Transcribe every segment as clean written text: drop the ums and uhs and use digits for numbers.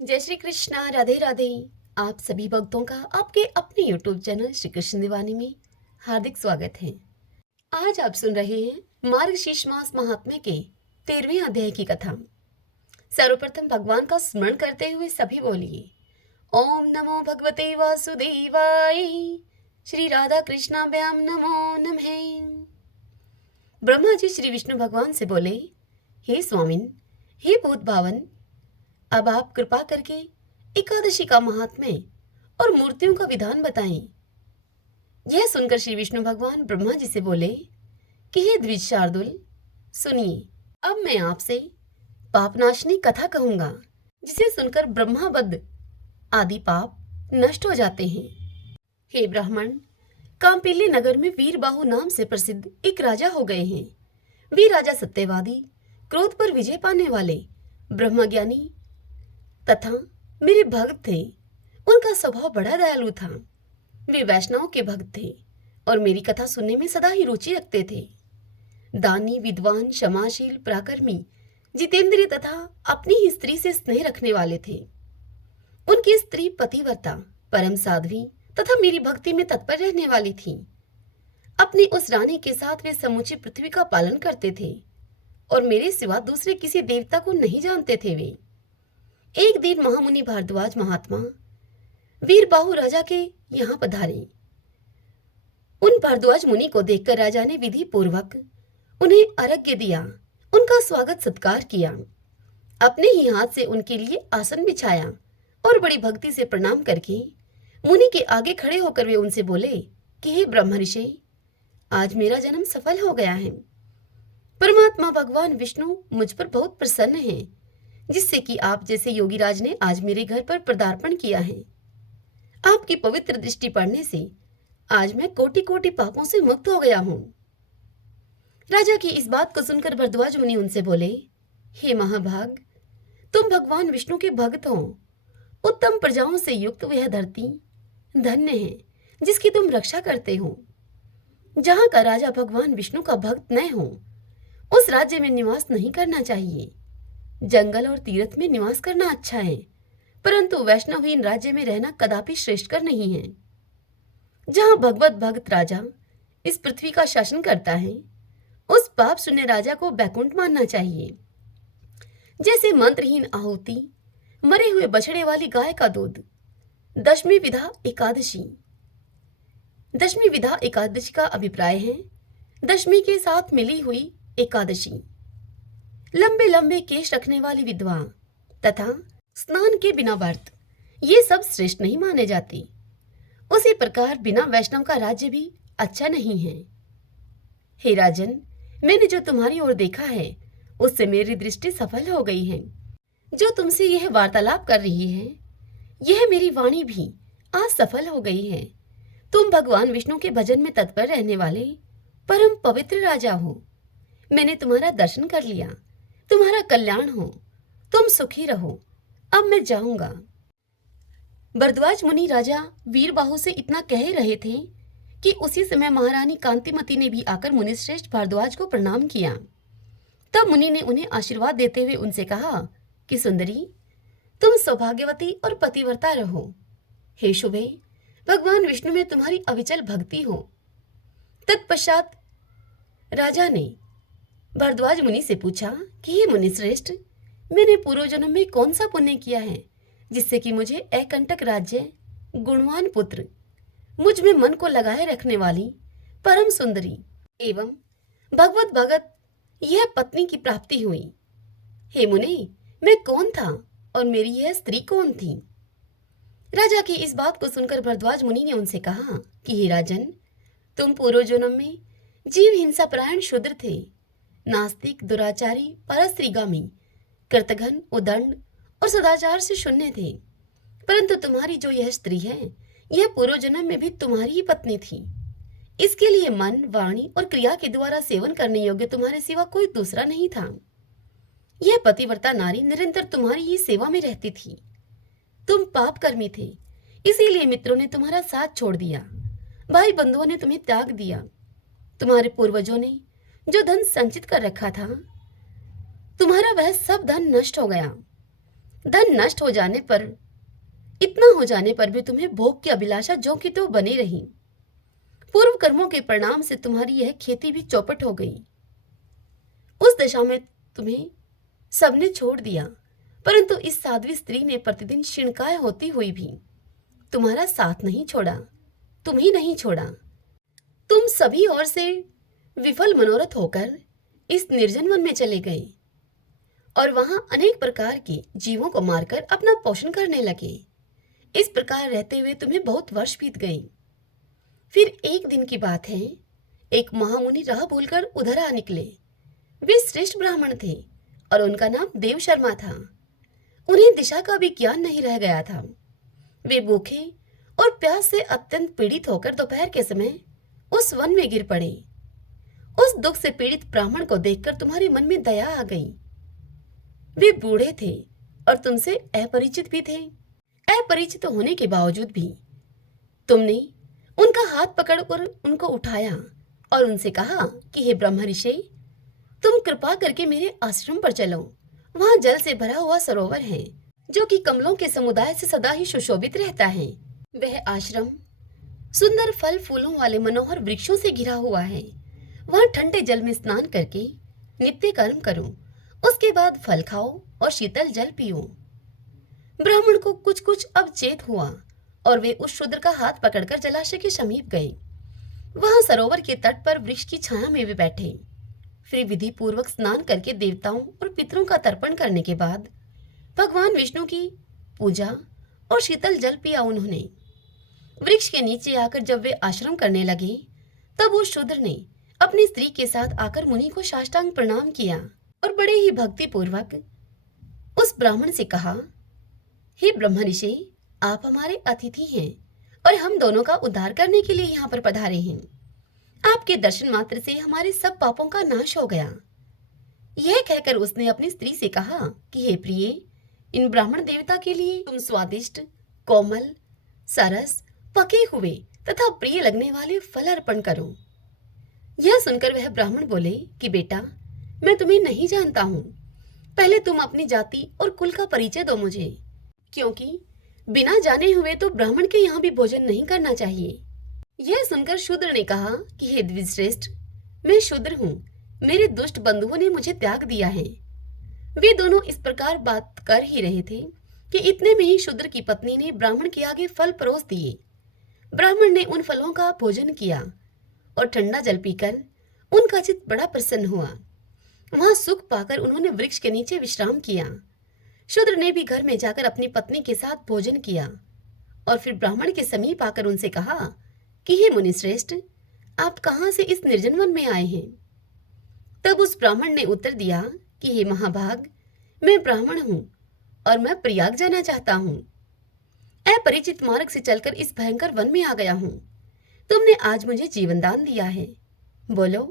जय श्री कृष्णा, राधे राधे। आप सभी भक्तों का आपके अपने यूट्यूब चैनल श्री कृष्ण दीवानी में हार्दिक स्वागत है। आज आप सुन रहे हैं मार्गशीर्ष मास महात्म्य के 13वें अध्याय की कथा। सर्वप्रथम भगवान का स्मरण करते हुए सभी बोलिए ओम नमो भगवते वासुदेवाय। श्री राधा कृष्णाभ्याम नमो नमः। ब्रह्मा जी श्री विष्णु भगवान से बोले, हे स्वामिन, हे भूत भावन, अब आप कृपा करके एकादशी का महात्म्य और मूर्तियों का विधान बताएं। यह सुनकर श्री विष्णु भगवान ब्रह्मा जी से बोले कि हे द्विज शार्दुल, सुनिए, अब मैं आपसे पापनाशनी कथा कहूंगा, जिसे सुनकर ब्रह्माबद्ध आदि पाप नष्ट हो जाते हैं। हे ब्राह्मण, कांपिल्य नगर में वीरबाहु नाम से प्रसिद्ध एक राजा हो गए हैं। वे राजा सत्यवादी, क्रोध पर विजय पाने वाले, ब्रह्मज्ञानी तथा मेरे भक्त थे। उनका स्वभाव बड़ा दयालु था। वे वैष्णवों के भक्त थे और मेरी कथा सुनने में सदा ही रुचि रखते थे। दानी, विद्वान, क्षमाशील, पराक्रमी, जितेंद्रिय तथा अपनी ही स्त्री से स्नेह रखने वाले थे। उनकी स्त्री पतिव्रता, परम साध्वी तथा मेरी भक्ति में तत्पर रहने वाली थी। अपनी उस रानी के साथ वे समूची पृथ्वी का पालन करते थे और मेरे सिवा दूसरे किसी देवता को नहीं जानते थे। वे एक दिन महामुनि भारद्वाज महात्मा वीरबाहु राजा के यहाँ पधारे। उन भारद्वाज मुनि को देखकर राजा ने विधि पूर्वक उन्हें अर्घ्य दिया, उनका स्वागत सत्कार किया, अपने ही हाथ से उनके लिए आसन बिछाया और बड़ी भक्ति से प्रणाम करके मुनि के आगे खड़े होकर वे उनसे बोले कि हे ब्रह्मर्षि, आज मेरा जन्म सफल हो गया है। परमात्मा भगवान विष्णु मुझ पर बहुत प्रसन्न है, जिससे कि आप जैसे योगीराज ने आज मेरे घर पर पदार्पण किया है। आपकी पवित्र दृष्टि पड़ने से आज मैं कोटि कोटि पापों से मुक्त हो गया हूँ। राजा की इस बात को सुनकर भरद्वाज मुनि उनसे बोले, हे महाभाग, तुम भगवान विष्णु के भक्त हो। उत्तम प्रजाओं से युक्त वह धरती धन्य है जिसकी तुम रक्षा करते हो। जहाँ का राजा भगवान विष्णु का भक्त न हो, उस राज्य में निवास नहीं करना चाहिए। जंगल और तीर्थ में निवास करना अच्छा है, परंतु वैष्णवहीन राज्य में रहना कदापि श्रेष्ठकर नहीं है। जहां भगवत भक्त राजा इस पृथ्वी का शासन करता है, उस पाप शून्य राजा को बैकुंठ मानना चाहिए। जैसे मंत्रहीन आहुति, मरे हुए बछड़े वाली गाय का दूध। दशमी विधा एकादशी। दशमी विधा एकादशी का अभिप्राय है दशमी के साथ मिली हुई एकादशी। लंबे लंबे केश रखने वाली विधवा तथा स्नान के बिना व्रत, ये सब श्रेष्ठ नहीं माने जाते। उसी प्रकार बिना वैष्णव का राज्य भी अच्छा नहीं है। हे राजन, मैंने जो तुम्हारी ओर देखा है, उससे मेरी दृष्टि सफल हो गई है। जो तुमसे यह वार्तालाप कर रही है, यह मेरी वाणी भी आज सफल हो गई है। तुम भगवान विष्णु के भजन में तत्पर रहने वाले परम पवित्र राजा हो। मैंने तुम्हारा दर्शन कर लिया। तुम्हारा कल्याण हो, तुम सुखी रहो। अब मैं जाऊंगा। भरद्वाज मुनि राजा वीरबाहु से इतना कह रहे थे कि उसी समय महारानी कांतिमती ने भी आकर मुनिश्रेष्ठ भारद्वाज को प्रणाम किया। तब मुनि ने उन्हें आशीर्वाद देते हुए उनसे कहा कि सुंदरी, तुम सौभाग्यवती और पतिव्रता रहो। हे शुभे, भगवान विष्णु में तुम्हारी अविचल भक्ति हो। तत्पश्चात राजा ने भारद्वाज मुनि से पूछा कि हे मुनिश्रेष्ठ, मैंने पूर्व जन्म में कौन सा पुण्य किया है जिससे कि मुझे अकंटक राज्य, गुणवान पुत्र, मुझ में मन को लगाए रखने वाली परम सुंदरी एवं भगवत भगत यह पत्नी की प्राप्ति हुई। हे मुनि, मैं कौन था और मेरी यह स्त्री कौन थी? राजा की इस बात को सुनकर भरद्वाज मुनि ने उनसे कहा कि हे राजन, तुम पूर्व जन्म में जीव हिंसा परायण शूद्र थे, नास्तिक, दुराचारी, परस्त्रीगामी, कृतघ्न, उदंड और सदाचार से शून्य थे। परंतु तुम्हारी जो यह स्त्री है, यह पूर्व जन्म में भी तुम्हारी ही पत्नी थी। इसके लिए मन, वाणी और क्रिया के द्वारा सेवन करने योग्य तुम्हारे सिवा कोई दूसरा नहीं था। यह पतिव्रता नारी निरंतर तुम्हारी ही सेवा में रहती थी। तुम पाप कर्मी थे, इसीलिए मित्रों ने तुम्हारा साथ छोड़ दिया, भाई बंधुओं ने तुम्हें त्याग दिया। तुम्हारे पूर्वजों ने जो धन संचित कर रखा था, तुम्हारा वह सब धन नष्ट हो गया। धन नष्ट हो जाने पर, इतना हो जाने पर भी तुम्हें भोग की अभिलाषा जो की तो बनी रही। पूर्व कर्मों के परिणाम से तुम्हारी यह खेती भी चौपट हो गई। उस दशा में तुम्हें सबने छोड़ दिया, परंतु इस साध्वी स्त्री ने प्रतिदिन क्षीणकाय होती हुई भी तुम्हारा साथ नहीं छोड़ा, तुम ही नहीं छोड़ा। तुम सभी ओर से विफल मनोरथ होकर इस निर्जन वन में चले गए और वहां अनेक प्रकार के जीवों को मारकर अपना पोषण करने लगे। इस प्रकार रहते हुए तुम्हें बहुत वर्ष बीत गए। फिर एक दिन की बात है, एक महामुनि राह भूलकर उधर आ निकले। वे श्रेष्ठ ब्राह्मण थे और उनका नाम देव शर्मा था। उन्हें दिशा का भी ज्ञान नहीं रह गया था। वे भूखे और प्यास से अत्यंत पीड़ित होकर दोपहर के समय उस वन में गिर पड़े। उस दुख से पीड़ित ब्राह्मण को देखकर तुम्हारे मन में दया आ गई। वे बूढ़े थे और तुमसे अपरिचित भी थे। अपरिचित होने के बावजूद भी तुमने उनका हाथ पकड़कर उनको उठाया और उनसे कहा कि हे ब्रह्म ऋषि, तुम कृपा करके मेरे आश्रम पर चलो। वहां जल से भरा हुआ सरोवर है जो कि कमलों के समुदाय से सदा ही सुशोभित रहता है। वह आश्रम सुंदर फल फूलों वाले मनोहर वृक्षों से घिरा हुआ है। वहां ठंडे जल में स्नान करके नित्य कर्म करो, उसके बाद फल खाओ और शीतल जल पियो। ब्राह्मण को कुछ कुछ अब चेत हुआ और वे उस शूद्र का हाथ पकड़कर जलाशय के समीप गए। वहां सरोवर के तट पर वृक्ष की छाया में वे बैठे। फिर विधि पूर्वक स्नान करके देवताओं और पितरों का तर्पण करने के बाद भगवान विष्णु की पूजा और शीतल जल पिया उन्होंने। वृक्ष के नीचे आकर जब वे आश्रम करने लगे, तब उस शूद्र ने अपनी स्त्री के साथ आकर मुनि को साष्टांग प्रणाम किया और बड़े ही भक्ति पूर्वक उस ब्राह्मण से कहा, हे ब्रह्म ऋषि, आप हमारे अतिथि हैं और हम दोनों का उद्धार करने के लिए यहाँ पर पधारे हैं। आपके दर्शन मात्र से हमारे सब पापों का नाश हो गया। यह कहकर उसने अपनी स्त्री से कहा कि हे प्रिय, इन ब्राह्मण देवता के लिए तुम स्वादिष्ट, कोमल, सरस, पके हुए तथा प्रिय लगने वाले फल अर्पण करो। यह सुनकर वह ब्राह्मण बोले कि बेटा, मैं तुम्हें नहीं जानता हूँ। पहले तुम अपनी जाति और कुल का परिचय दो मुझे, क्योंकि बिना जाने हुए तो ब्राह्मण के यहाँ भी भोजन नहीं करना चाहिए। यह सुनकर शूद्र ने कहा कि हे द्विजश्रेष्ठ, मैं शूद्र हूँ, मेरे दुष्ट बंधुओं ने मुझे त्याग दिया है। वे दोनों इस प्रकार बात कर ही रहे थे कि इतने में ही शूद्र की पत्नी ने ब्राह्मण के आगे फल परोस दिए। ब्राह्मण ने उन फलों का भोजन किया और ठंडा जल पीकर उनका चित्त बड़ा प्रसन्न हुआ। वहां सुख पाकर उन्होंने वृक्ष के नीचे विश्राम किया। शूद्र ने भी घर में जाकर अपनी पत्नी के साथ भोजन किया और फिर ब्राह्मण के समीप आकर उनसे कहा कि हे मुनि श्रेष्ठ, आप कहाँ से इस निर्जन वन में आए हैं? तब उस ब्राह्मण ने उत्तर दिया कि हे महाभाग, मैं ब्राह्मण हूँ और मैं प्रयाग जाना चाहता हूँ। अपरिचित मार्ग से चलकर इस भयंकर वन में आ गया हूँ। तुमने आज मुझे जीवन दान दिया है, बोलो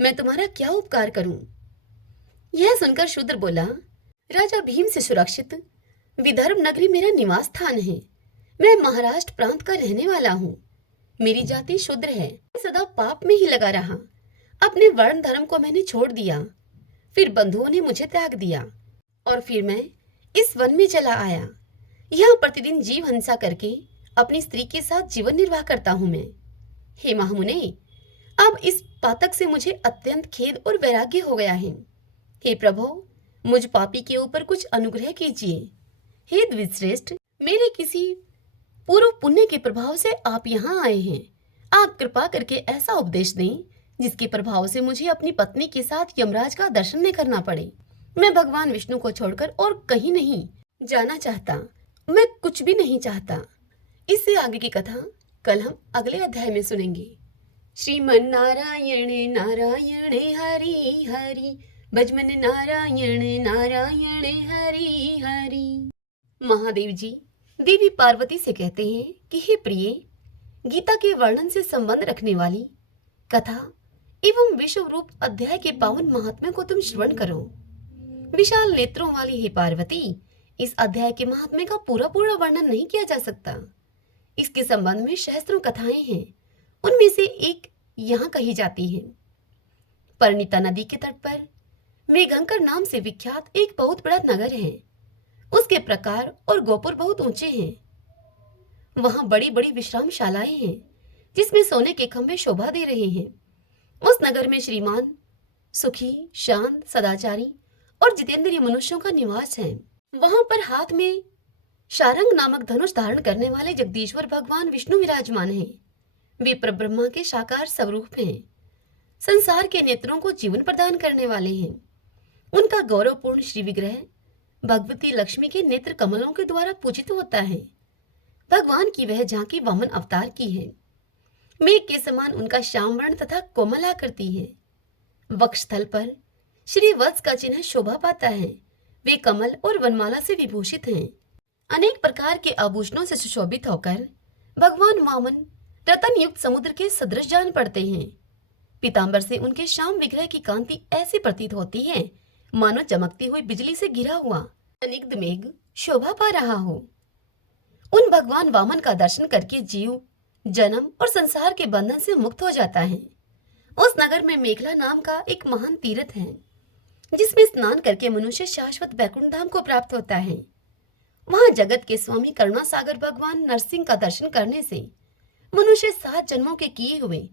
मैं तुम्हारा क्या उपकार करूं? यह सुनकर शूद्र बोला, राजा भीम से सुरक्षित विदर्भ नगरी मेरा निवास स्थान है। मैं महाराष्ट्र प्रांत का रहने वाला हूँ। मेरी जाति शूद्र है, सदा पाप में ही लगा रहा। अपने वर्ण धर्म को मैंने छोड़ दिया, फिर बंधुओं ने मुझे त्याग दिया और फिर मैं इस वन में चला आया। यहाँ प्रतिदिन जीव हिंसा करके अपनी स्त्री के साथ जीवन निर्वाह करता हूँ मैं। हे महामुने, अब इस पातक से मुझे अत्यंत खेद और वैराग्य हो गया है। हे प्रभु, मुझ पापी के ऊपर कुछ अनुग्रह कीजिए। हे द्विजश्रेष्ठ, मेरे किसी पूर्व पुण्य के प्रभाव से आप यहाँ आए हैं। आप कृपा करके ऐसा उपदेश दें जिसके प्रभाव से मुझे अपनी पत्नी के साथ यमराज का दर्शन न करना पड़े। मैं भगवान विष्णु को छोड़कर और कहीं नहीं जाना चाहता। मैं कुछ भी नहीं चाहता। इससे आगे की कथा कल हम अगले अध्याय में सुनेंगे। श्रीमन नारायण नारायण हरि हरि, भजमन नारायण नारायण हरि हरि। महादेव जी देवी पार्वती से कहते हैं कि हे प्रिय, गीता के वर्णन से संबंध रखने वाली कथा एवं विश्व रूप अध्याय के पावन महात्म्य को तुम श्रवण करो। विशाल नेत्रों वाली हे पार्वती, इस अध्याय के महात्म्य का पूरा पूरा वर्णन नहीं किया जा सकता। इसके संबंध में सहस्त्रों कथाएं हैं। उनमें से एक यहाँ कही जाती है। परिणीता नदी के तट पर मेघंकर नाम से विख्यात एक बहुत बड़ा नगर है। उसके प्रकार और गोपुर बहुत ऊंचे हैं। वहां बड़ी बड़ी विश्रामशालाएं हैं जिसमें सोने के खंभे शोभा दे रहे हैं। उस नगर में श्रीमान, सुखी, शांत, सदाचारी और जितेंद्रिय मनुष्यों का निवास है। वहां पर हाथ में शारंग नामक धनुष धारण करने वाले जगदीश्वर भगवान विष्णु विराजमान हैं। वे परब्रह्मा के साकार स्वरूप हैं। संसार के नेत्रों को जीवन प्रदान करने वाले हैं। उनका गौरवपूर्ण श्री विग्रह भगवती लक्ष्मी के नेत्र कमलों के द्वारा पूजित होता है। भगवान की वह झांकी वामन अवतार की है। मेघ के समान उनका श्याम वर्ण तथा कोमल आकृति है। वक्षस्थल पर श्री वत्स का चिन्ह शोभा पाता है। वे कमल और वनमाला से विभूषित हैं। अनेक प्रकार के आभूषणों से सुशोभित होकर भगवान वामन रतन युक्त समुद्र के सदृश जान पड़ते हैं। पीतांबर से उनके श्याम विग्रह की कांति ऐसी प्रतीत होती है मानो चमकती हुई बिजली से घिरा हुआ स्निग्ध मेघ शोभा पा रहा हो। उन भगवान वामन का दर्शन करके जीव जन्म और संसार के बंधन से मुक्त हो जाता है। उस नगर में मेखला नाम का एक महान तीर्थ है जिसमें स्नान करके मनुष्य शाश्वत वैकुंठ धाम को प्राप्त होता है। वहां जगत के स्वामी करुणा सागर भगवान नरसिंह का दर्शन करने से मनुष्य 7 जन्मों के किए हुए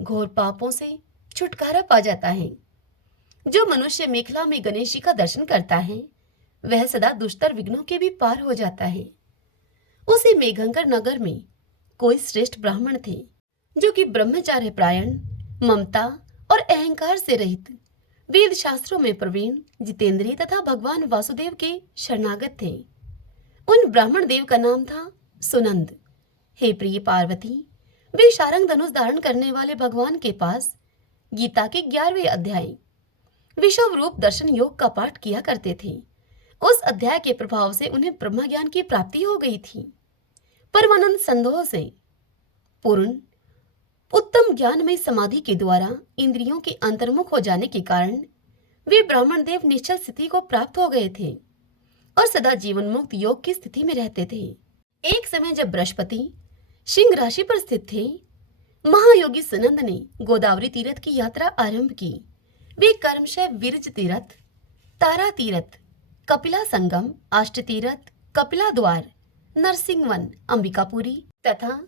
घोर पापों से छुटकारा पा जाता है। जो मनुष्य मेखला में गणेश जी का दर्शन करता है वह सदा दुष्टर विघ्नों के भी पार हो जाता है। उसी मेघंकर नगर में कोई श्रेष्ठ ब्राह्मण थे जो कि ब्रह्मचार्य प्रायण, ममता और अहंकार से रहित, वेद शास्त्रों में प्रवीण, जितेंद्रिय तथा भगवान वासुदेव के शरणागत थे। उन ब्राह्मण देव का नाम था सुनंद। हे प्रिय पार्वती, वे शारंग धनुष धारण करने वाले भगवान के पास गीता के 11वें अध्याय विश्व रूप दर्शन योग का पाठ किया करते थे। उस अध्याय के प्रभाव से उन्हें ब्रह्म ज्ञान की प्राप्ति हो गई थी। परमानंद संदेह से पूर्ण उत्तम ज्ञानमय समाधि के द्वारा इंद्रियों के अंतर्मुख हो जाने के कारण वे ब्राह्मण देव निश्चल स्थिति को प्राप्त हो गए थे और सदा जीवन मुक्त योग की स्थिति में रहते थे। एक समय जब बृहस्पति सिंह राशि पर स्थित थे, महायोगी सुनंद ने गोदावरी तीर्थ की यात्रा आरंभ की। वे कर्मशः विरज तीर्थ, तारा तीर्थ, कपिला संगम, अष्ट तीर्थ, कपिला द्वार, नरसिंहवन, अंबिकापुरी तथा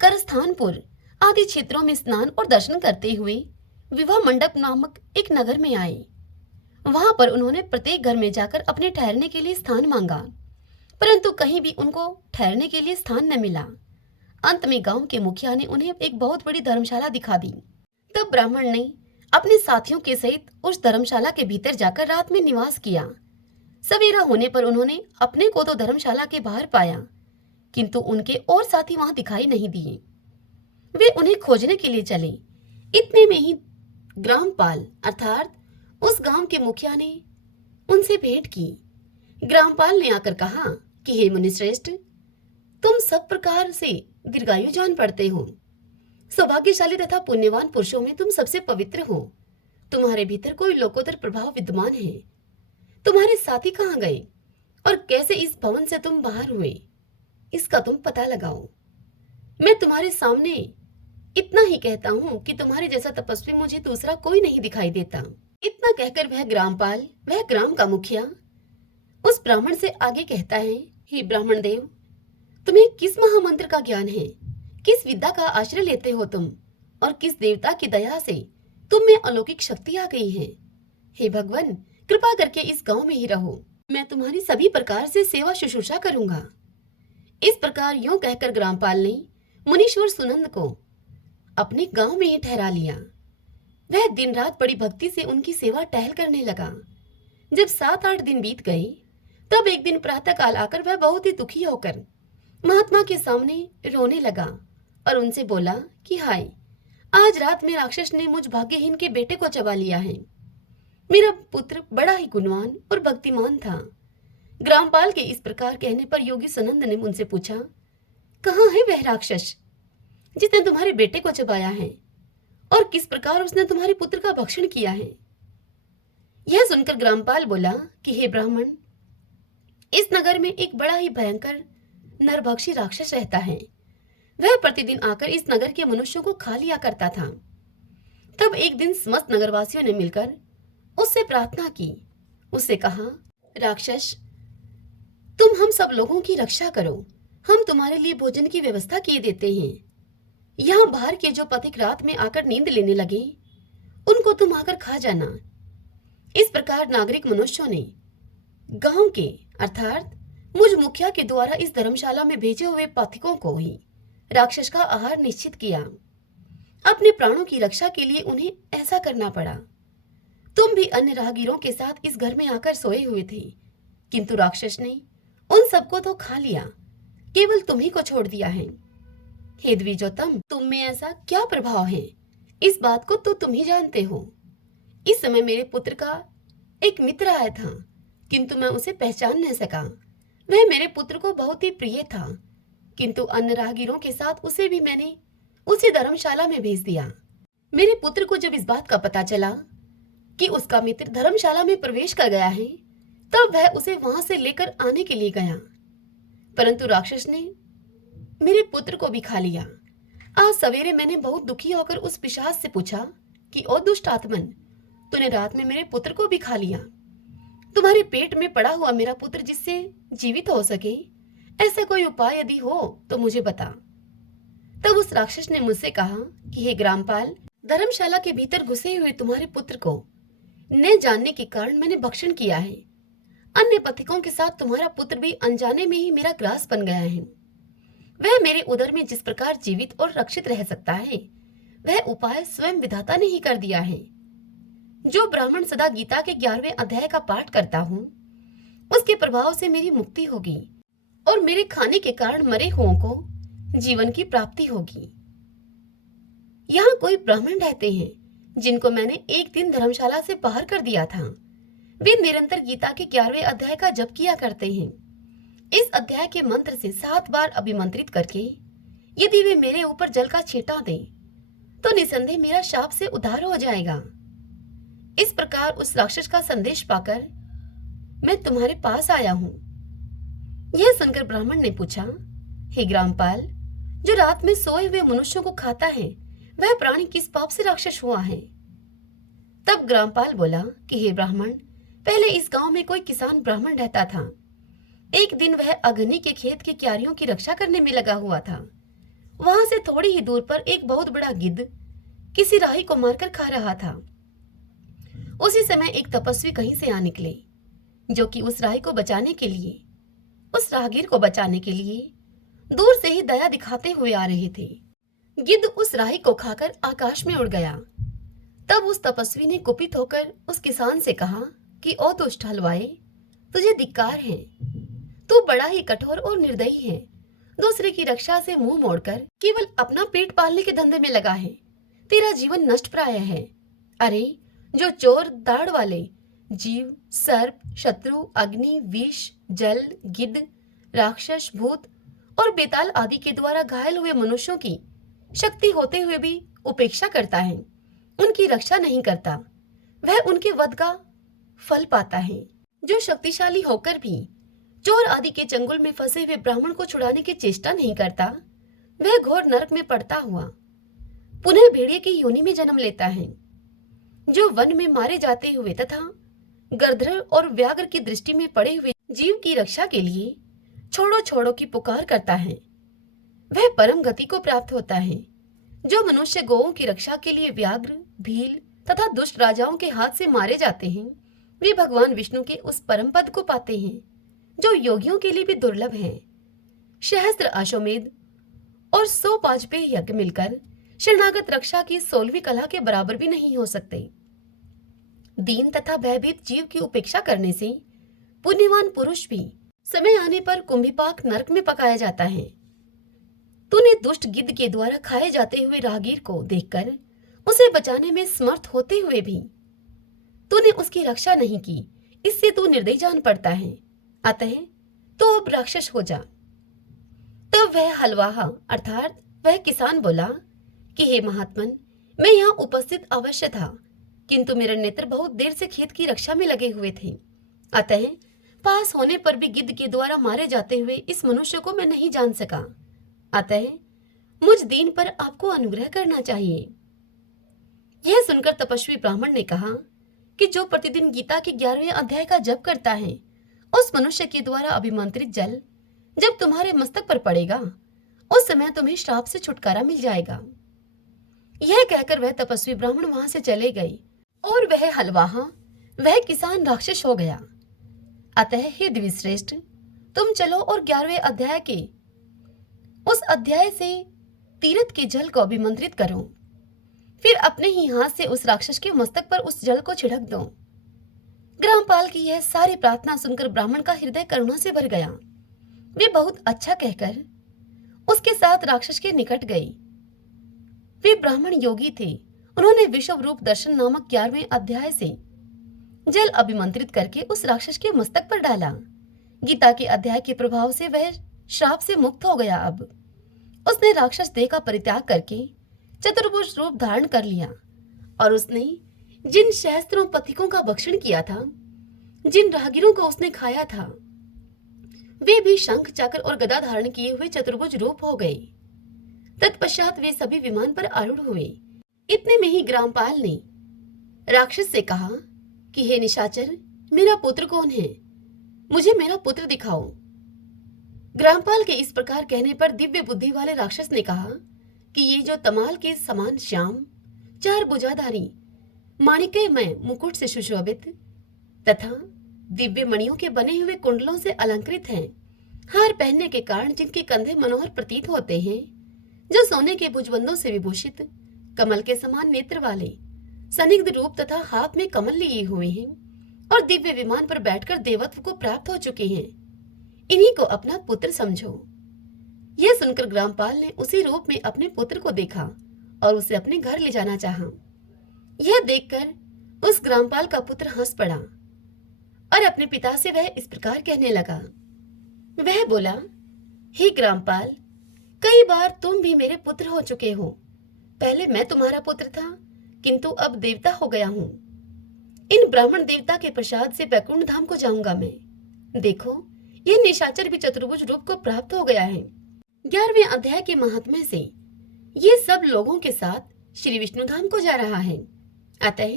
करस्थानपुर आदि क्षेत्रों में स्नान और दर्शन करते हुए विवाह मंडप नामक एक नगर में आए। वहां पर उन्होंने प्रत्येक घर में जाकर अपने ठहरने के लिए स्थान मांगा, परंतु कहीं भी उनको ठहरने के लिए स्थान न मिला। अंत में गांव के मुखिया ने उन्हें एक बहुत बड़ी धर्मशाला दिखा दी। तब ब्राह्मण ने अपने साथियों के सहित उस धर्मशाला के भीतर जाकर रात में निवास किया। सवेरा होने पर उन्होंने अपने को तो धर्मशाला के बाहर पाया, किंतु उनके और साथी वहां दिखाई नहीं दिए। वे उन्हें खोजने के लिए चले। इतने में ही ग्रामपाल अर्थात उस गांव के मुखिया ने उनसे भेंट की। ग्रामपाल ने आकर कहा कि हे मुनिश्रेष्ठ, तुम सब प्रकार से दीर्घायु जान पड़ते हो। सौभाग्यशाली तथा पुण्यवान पुरुषों में तुम सबसे पवित्र हो। तुम्हारे भीतर कोई लोकोत्तर प्रभाव विद्यमान है। तुम्हारे साथी कहाँ गए और कैसे इस भवन से तुम बाहर हुए, इसका तुम पता लगाओ। मैं तुम्हारे सामने इतना ही कहता हूँ कि तुम्हारे जैसा तपस्वी मुझे दूसरा कोई नहीं दिखाई देता। इतना कहकर वह ग्रामपाल, वह ग्राम का मुखिया, उस ब्राह्मण से आगे कहता है, हे ब्राह्मण देव, तुम्हें किस महामंत्र का ज्ञान है? किस विद्या का आश्रय लेते हो तुम? और किस देवता की दया से तुम में अलौकिक शक्ति आ गई है? हे भगवान, कृपा करके इस गांव में ही रहो। मैं तुम्हारी सभी प्रकार से सेवा शुश्रूषा करूंगा। इस प्रकार यूं कहकर ग्रामपाल ने मुनीश्वर सुनंद को अपने गांव में ही ठहरा लिया। वह दिन रात बड़ी भक्ति से उनकी सेवा टहल करने लगा। जब 7-8 दिन बीत गए, तब एक दिन प्रातःकाल आकर वह बहुत ही दुखी होकर महात्मा के सामने रोने लगा और उनसे बोला कि हाय, आज रात में राक्षस ने मुझ भाग्यहीन के बेटे को चबा लिया है। मेरा पुत्र बड़ा ही गुणवान और भक्तिमान था। ग्रामपाल के इस प्रकार कहने पर योगी सुनंद ने उनसे पूछा, कहाँ है वह राक्षस जिसने तुम्हारे बेटे को चबाया है और किस प्रकार उसने तुम्हारे पुत्र का भक्षण किया है? यह सुनकर ग्रामपाल बोला कि हे ब्राह्मण, इस नगर में एक बड़ा ही भयंकर नरभक्षी राक्षस रहता है। वह प्रतिदिन आकर इस नगर के मनुष्यों को खा लिया करता था। तब एक दिन समस्त नगरवासियों ने मिलकर उससे प्रार्थना की। उससे कहा, राक्षस, तुम हम सब लोगों की रक्षा करो, हम तुम्हारे लिए भोजन की व्यवस्था किए देते हैं। यहाँ बाहर के जो पथिक रात में आकर नींद लेने लगे, उनको तुम आकर खा जाना। इस प्रकार नागरिक मनुष्यों ने गांव के अर्थात मुझ मुखिया के द्वारा इस धर्मशाला में भेजे हुए पथिकों को ही राक्षस का आहार निश्चित किया। अपने प्राणों की रक्षा के लिए उन्हें ऐसा करना पड़ा। तुम भी अन्य राहगीरों के साथ इस घर में आकर सोए हुए थे, किंतु राक्षस ने उन सबको तो खा लिया, केवल तुम्ही को छोड़ दिया है। हे द्विजोत्तम, तुम में ऐसा क्या प्रभाव है, इस बात को तो तुम ही जानते हो। इस समय मेरे पुत्र का एक मित्र आया था, किंतु मैं उसे पहचान न सका। वह मेरे पुत्र को बहुत ही प्रिय था, किंतु अन्य राहगीरों के साथ उसे भी मैंने उसी धर्मशाला में भेज दिया। मेरे पुत्र को जब इस बात का पता चला कि उसका मित्र धर्मशाला में प्रवेश कर गया है, तब वह उसे वहां से लेकर आने के लिए गया, परंतु राक्षस ने मेरे पुत्र को भी खा लिया। आज सवेरे मैंने बहुत दुखी होकर उस पिशाच से पूछा कि ओ दुष्ट आत्मन, तूने रात में मेरे पुत्र को भी खा लिया। तुम्हारे पेट में पड़ा हुआ मेरा पुत्र जिससे जीवित हो सके, ऐसा कोई उपाय यदि हो तो मुझे बता। तब उस राक्षस ने मुझसे कहा कि हे ग्रामपाल, धर्मशाला के भीतर घुसे हुए तुम्हारे पुत्र को न जानने के कारण मैंने भक्षण किया है। अन्य पथिकों के साथ तुम्हारा पुत्र भी अनजाने में ही मेरा ग्रास बन गया है। वह मेरे उदर में जिस प्रकार जीवित और रक्षित रह सकता है, वह उपाय स्वयं विधाता ने ही कर दिया है। जो ब्राह्मण सदा गीता के 11वें अध्याय का पाठ करता हूँ, उसके प्रभाव से मेरी मुक्ति होगी और मेरे खाने के कारण मरे हुओं को जीवन की प्राप्ति होगी। यहाँ कोई ब्राह्मण रहते हैं जिनको मैंने एक दिन धर्मशाला से बाहर कर दिया था। वे निरंतर गीता के 11वें अध्याय का जप किया करते हैं। इस अध्याय के मंत्र से 7 बार अभिमंत्रित करके यदि वे मेरे ऊपर जल का छींटा दें, तो निसंदेह मेरा शाप से उद्धार हो जाएगा। इस प्रकार उस राक्षस का संदेश पाकर मैं तुम्हारे पास आया हूँ। यह सुनकर ब्राह्मण ने पूछा, हे ग्रामपाल, जो रात में सोए हुए मनुष्यों को खाता है, वह प्राणी किस पाप से राक्षस हुआ है? तब ग्रामपाल बोला कि हे ब्राह्मण, पहले इस गांव में कोई किसान ब्राह्मण रहता था। एक दिन वह अग्नि के खेत की क्यारियों की रक्षा करने में लगा हुआ था। वहां से थोड़ी ही दूर पर एक बहुत बड़ा गिद्ध किसी राही को मारकर खा रहा था। उसी समय एक तपस्वी कहीं से आ निकले, जो कि उस राही को बचाने के लिए, उस राहगीर को बचाने के लिए दूर से ही दया दिखाते हुए आ रहे थे। गिद्ध उस राही को खाकर आकाश में उड़ गया। तब उस तपस्वी ने कुपित होकर उस किसान से कहा कि ओ दुष्ट हलवाए, तुझे धिक्कार है। तू बड़ा ही कठोर और निर्दयी है। दूसरे की रक्षा से मुंह मोड़कर केवल अपना पेट पालने के धंधे में लगा है। तेरा जीवन नष्ट प्राय है। अरे, जो चोर दाढ़ वाले जीव, सर्प, शत्रु, अग्नि, विष, जल, गिद्ध, राक्षस, भूत और बेताल आदि के द्वारा घायल हुए मनुष्यों की शक्ति होते हुए भी उपेक्षा करता है, उनकी रक्षा नहीं करता, वह उनके वध का फल पाता है। जो शक्तिशाली होकर भी चोर आदि के चंगुल में फंसे हुए ब्राह्मण को छुड़ाने की चेष्टा नहीं करता, वह घोर नरक में पड़ता हुआ पुनः भेड़िए की योनि में जन्म लेता है। जो वन में मारे जाते हुए तथा गरधर और व्याघ्र की दृष्टि में पड़े हुए जीव की रक्षा के लिए छोड़ो छोड़ो की पुकार करता है, वह परम गति को प्राप्त होता है। जो मनुष्य गौओं की रक्षा के लिए व्याघ्र, भील तथा दुष्ट राजाओं के हाथ से मारे जाते हैं, वे भगवान विष्णु के उस परम पद को पाते हैं, जो योगियों के लिए भी दुर्लभ है। सहस्त्र अश्वमेध और 100 वाजपेयी यज्ञ मिलकर शरणागत रक्षा की 16वीं कला के बराबर भी नहीं हो सकते। दीन तथा भयभीत जीव की उपेक्षा करने से पुण्यवान पुरुष भी समय आने पर कुंभीपाक नरक में पकाया जाता है। तूने दुष्ट गिद्ध के द्वारा खाए जाते हुए राहगीर को देखकर उसे बचाने में समर्थ होते हुए भी तूने उसकी रक्षा नहीं की, इससे तू निर्दयी जान पड़ता है। अतः तो अब राक्षस हो जा। तब वह हलवाहा अर्थात वह किसान बोला कि हे महात्मन, मैं यहाँ उपस्थित अवश्य था, किंतु मेरे नेत्र बहुत देर से खेत की रक्षा में लगे हुए थे। अतः पास होने पर भी गिद्ध के द्वारा मारे जाते हुए इस मनुष्य को मैं नहीं जान सका। अतः मुझ दीन पर आपको अनुग्रह करना चाहिए। यह सुनकर तपस्वी ब्राह्मण ने कहा कि जो प्रतिदिन गीता के 11वें अध्याय का जप करता है, उस मनुष्य के द्वारा अभिमंत्रित जल जब तुम्हारे मस्तक पर पड़ेगा, उस समय तुम्हें श्राप से छुटकारा मिल जाएगा। यह कहकर वह तपस्वी ब्राह्मण वहां से चले गए और वह हलवाहा, वह किसान राक्षस हो गया। अतः हे द्विश्रेष्ठ, तुम चलो और 11वें अध्याय के उस अध्याय से तीर्थ के जल को अभिमंत्रित करो, फिर अपने ही हाथ से उस राक्षस के मस्तक पर उस जल को छिड़क दो। ग्रामपाल की यह सारी प्रार्थना सुनकर ब्राह्मण का हृदय करुणा से भर गया। वे बहुत अच्छा कहकर उसके साथ राक्षस के निकट गए। वे ब्राह्मण योगी थे। उन्होंने विश्व रूप दर्शन नामक 11वें अध्याय से जल अभिमंत्रित करके उस राक्षस के मस्तक पर डाला। गीता के अध्याय के प्रभाव से वह श्राप से मुक्त हो गया। अब उसने राक्षस देह का परित्याग करके चतुर्भुज रूप धारण कर लिया और उसने जिन सहस्त्रों पथिकों का भक्षण किया था, जिन राहगीरों को उसने खाया था, वे भी शंख चक्र और गदा धारण किए हुए चतुर्भुज रूप हो गए। तत्पश्चात वे सभी विमान पर आरूढ़ हुए। इतने में ही ग्रामपाल ने राक्षस से कहा कि हे निशाचर, मेरा पुत्र कौन है? मुझे मेरा पुत्र दिखाओ। ग्रामपाल के इस प्रकार कहने पर दिव्य बुद्धि वाले राक्षस ने कहा कि ये जो तमाल के समान श्याम, 4 भुजाधारी, माणिक्यमय मुकुट से सुशोभित तथा दिव्य मणियों के बने हुए कुंडलों से अलंकृत हैं, हार पहनने के कारण जिनके कंधे मनोहर प्रतीत होते हैं, जो सोने के भुजबंदों से विभूषित, कमल के समान नेत्र वाले, सनिग्ध रूप तथा हाथ में कमल लिए हुए हैं और दिव्य विमान पर बैठकर देवत्व को प्राप्त हो चुके हैं, इन्हीं को अपना पुत्र समझो। यह सुनकर ग्रामपाल ने उसी रूप में अपने पुत्र को देखा और उसे अपने घर ले जाना चाहा। यह देखकर उस ग्रामपाल का पुत्र हंस पड़ा और अपने पिता से वह इस प्रकार कहने लगा। वह बोला, हे ग्रामपाल, कई बार तुम भी मेरे पुत्र हो चुके हो। पहले मैं तुम्हारा पुत्र था, किंतु अब देवता हो गया हूं। इन ब्राह्मण देवता के प्रसाद से वैकुंठ धाम को जाऊंगा मैं। देखो, यह निशाचर भी चतुर्भुज रूप को प्राप्त हो गया है। 11वें अध्याय के महात्म्य से ये सब लोगों के साथ श्री विष्णु धाम को जा रहा है। अतः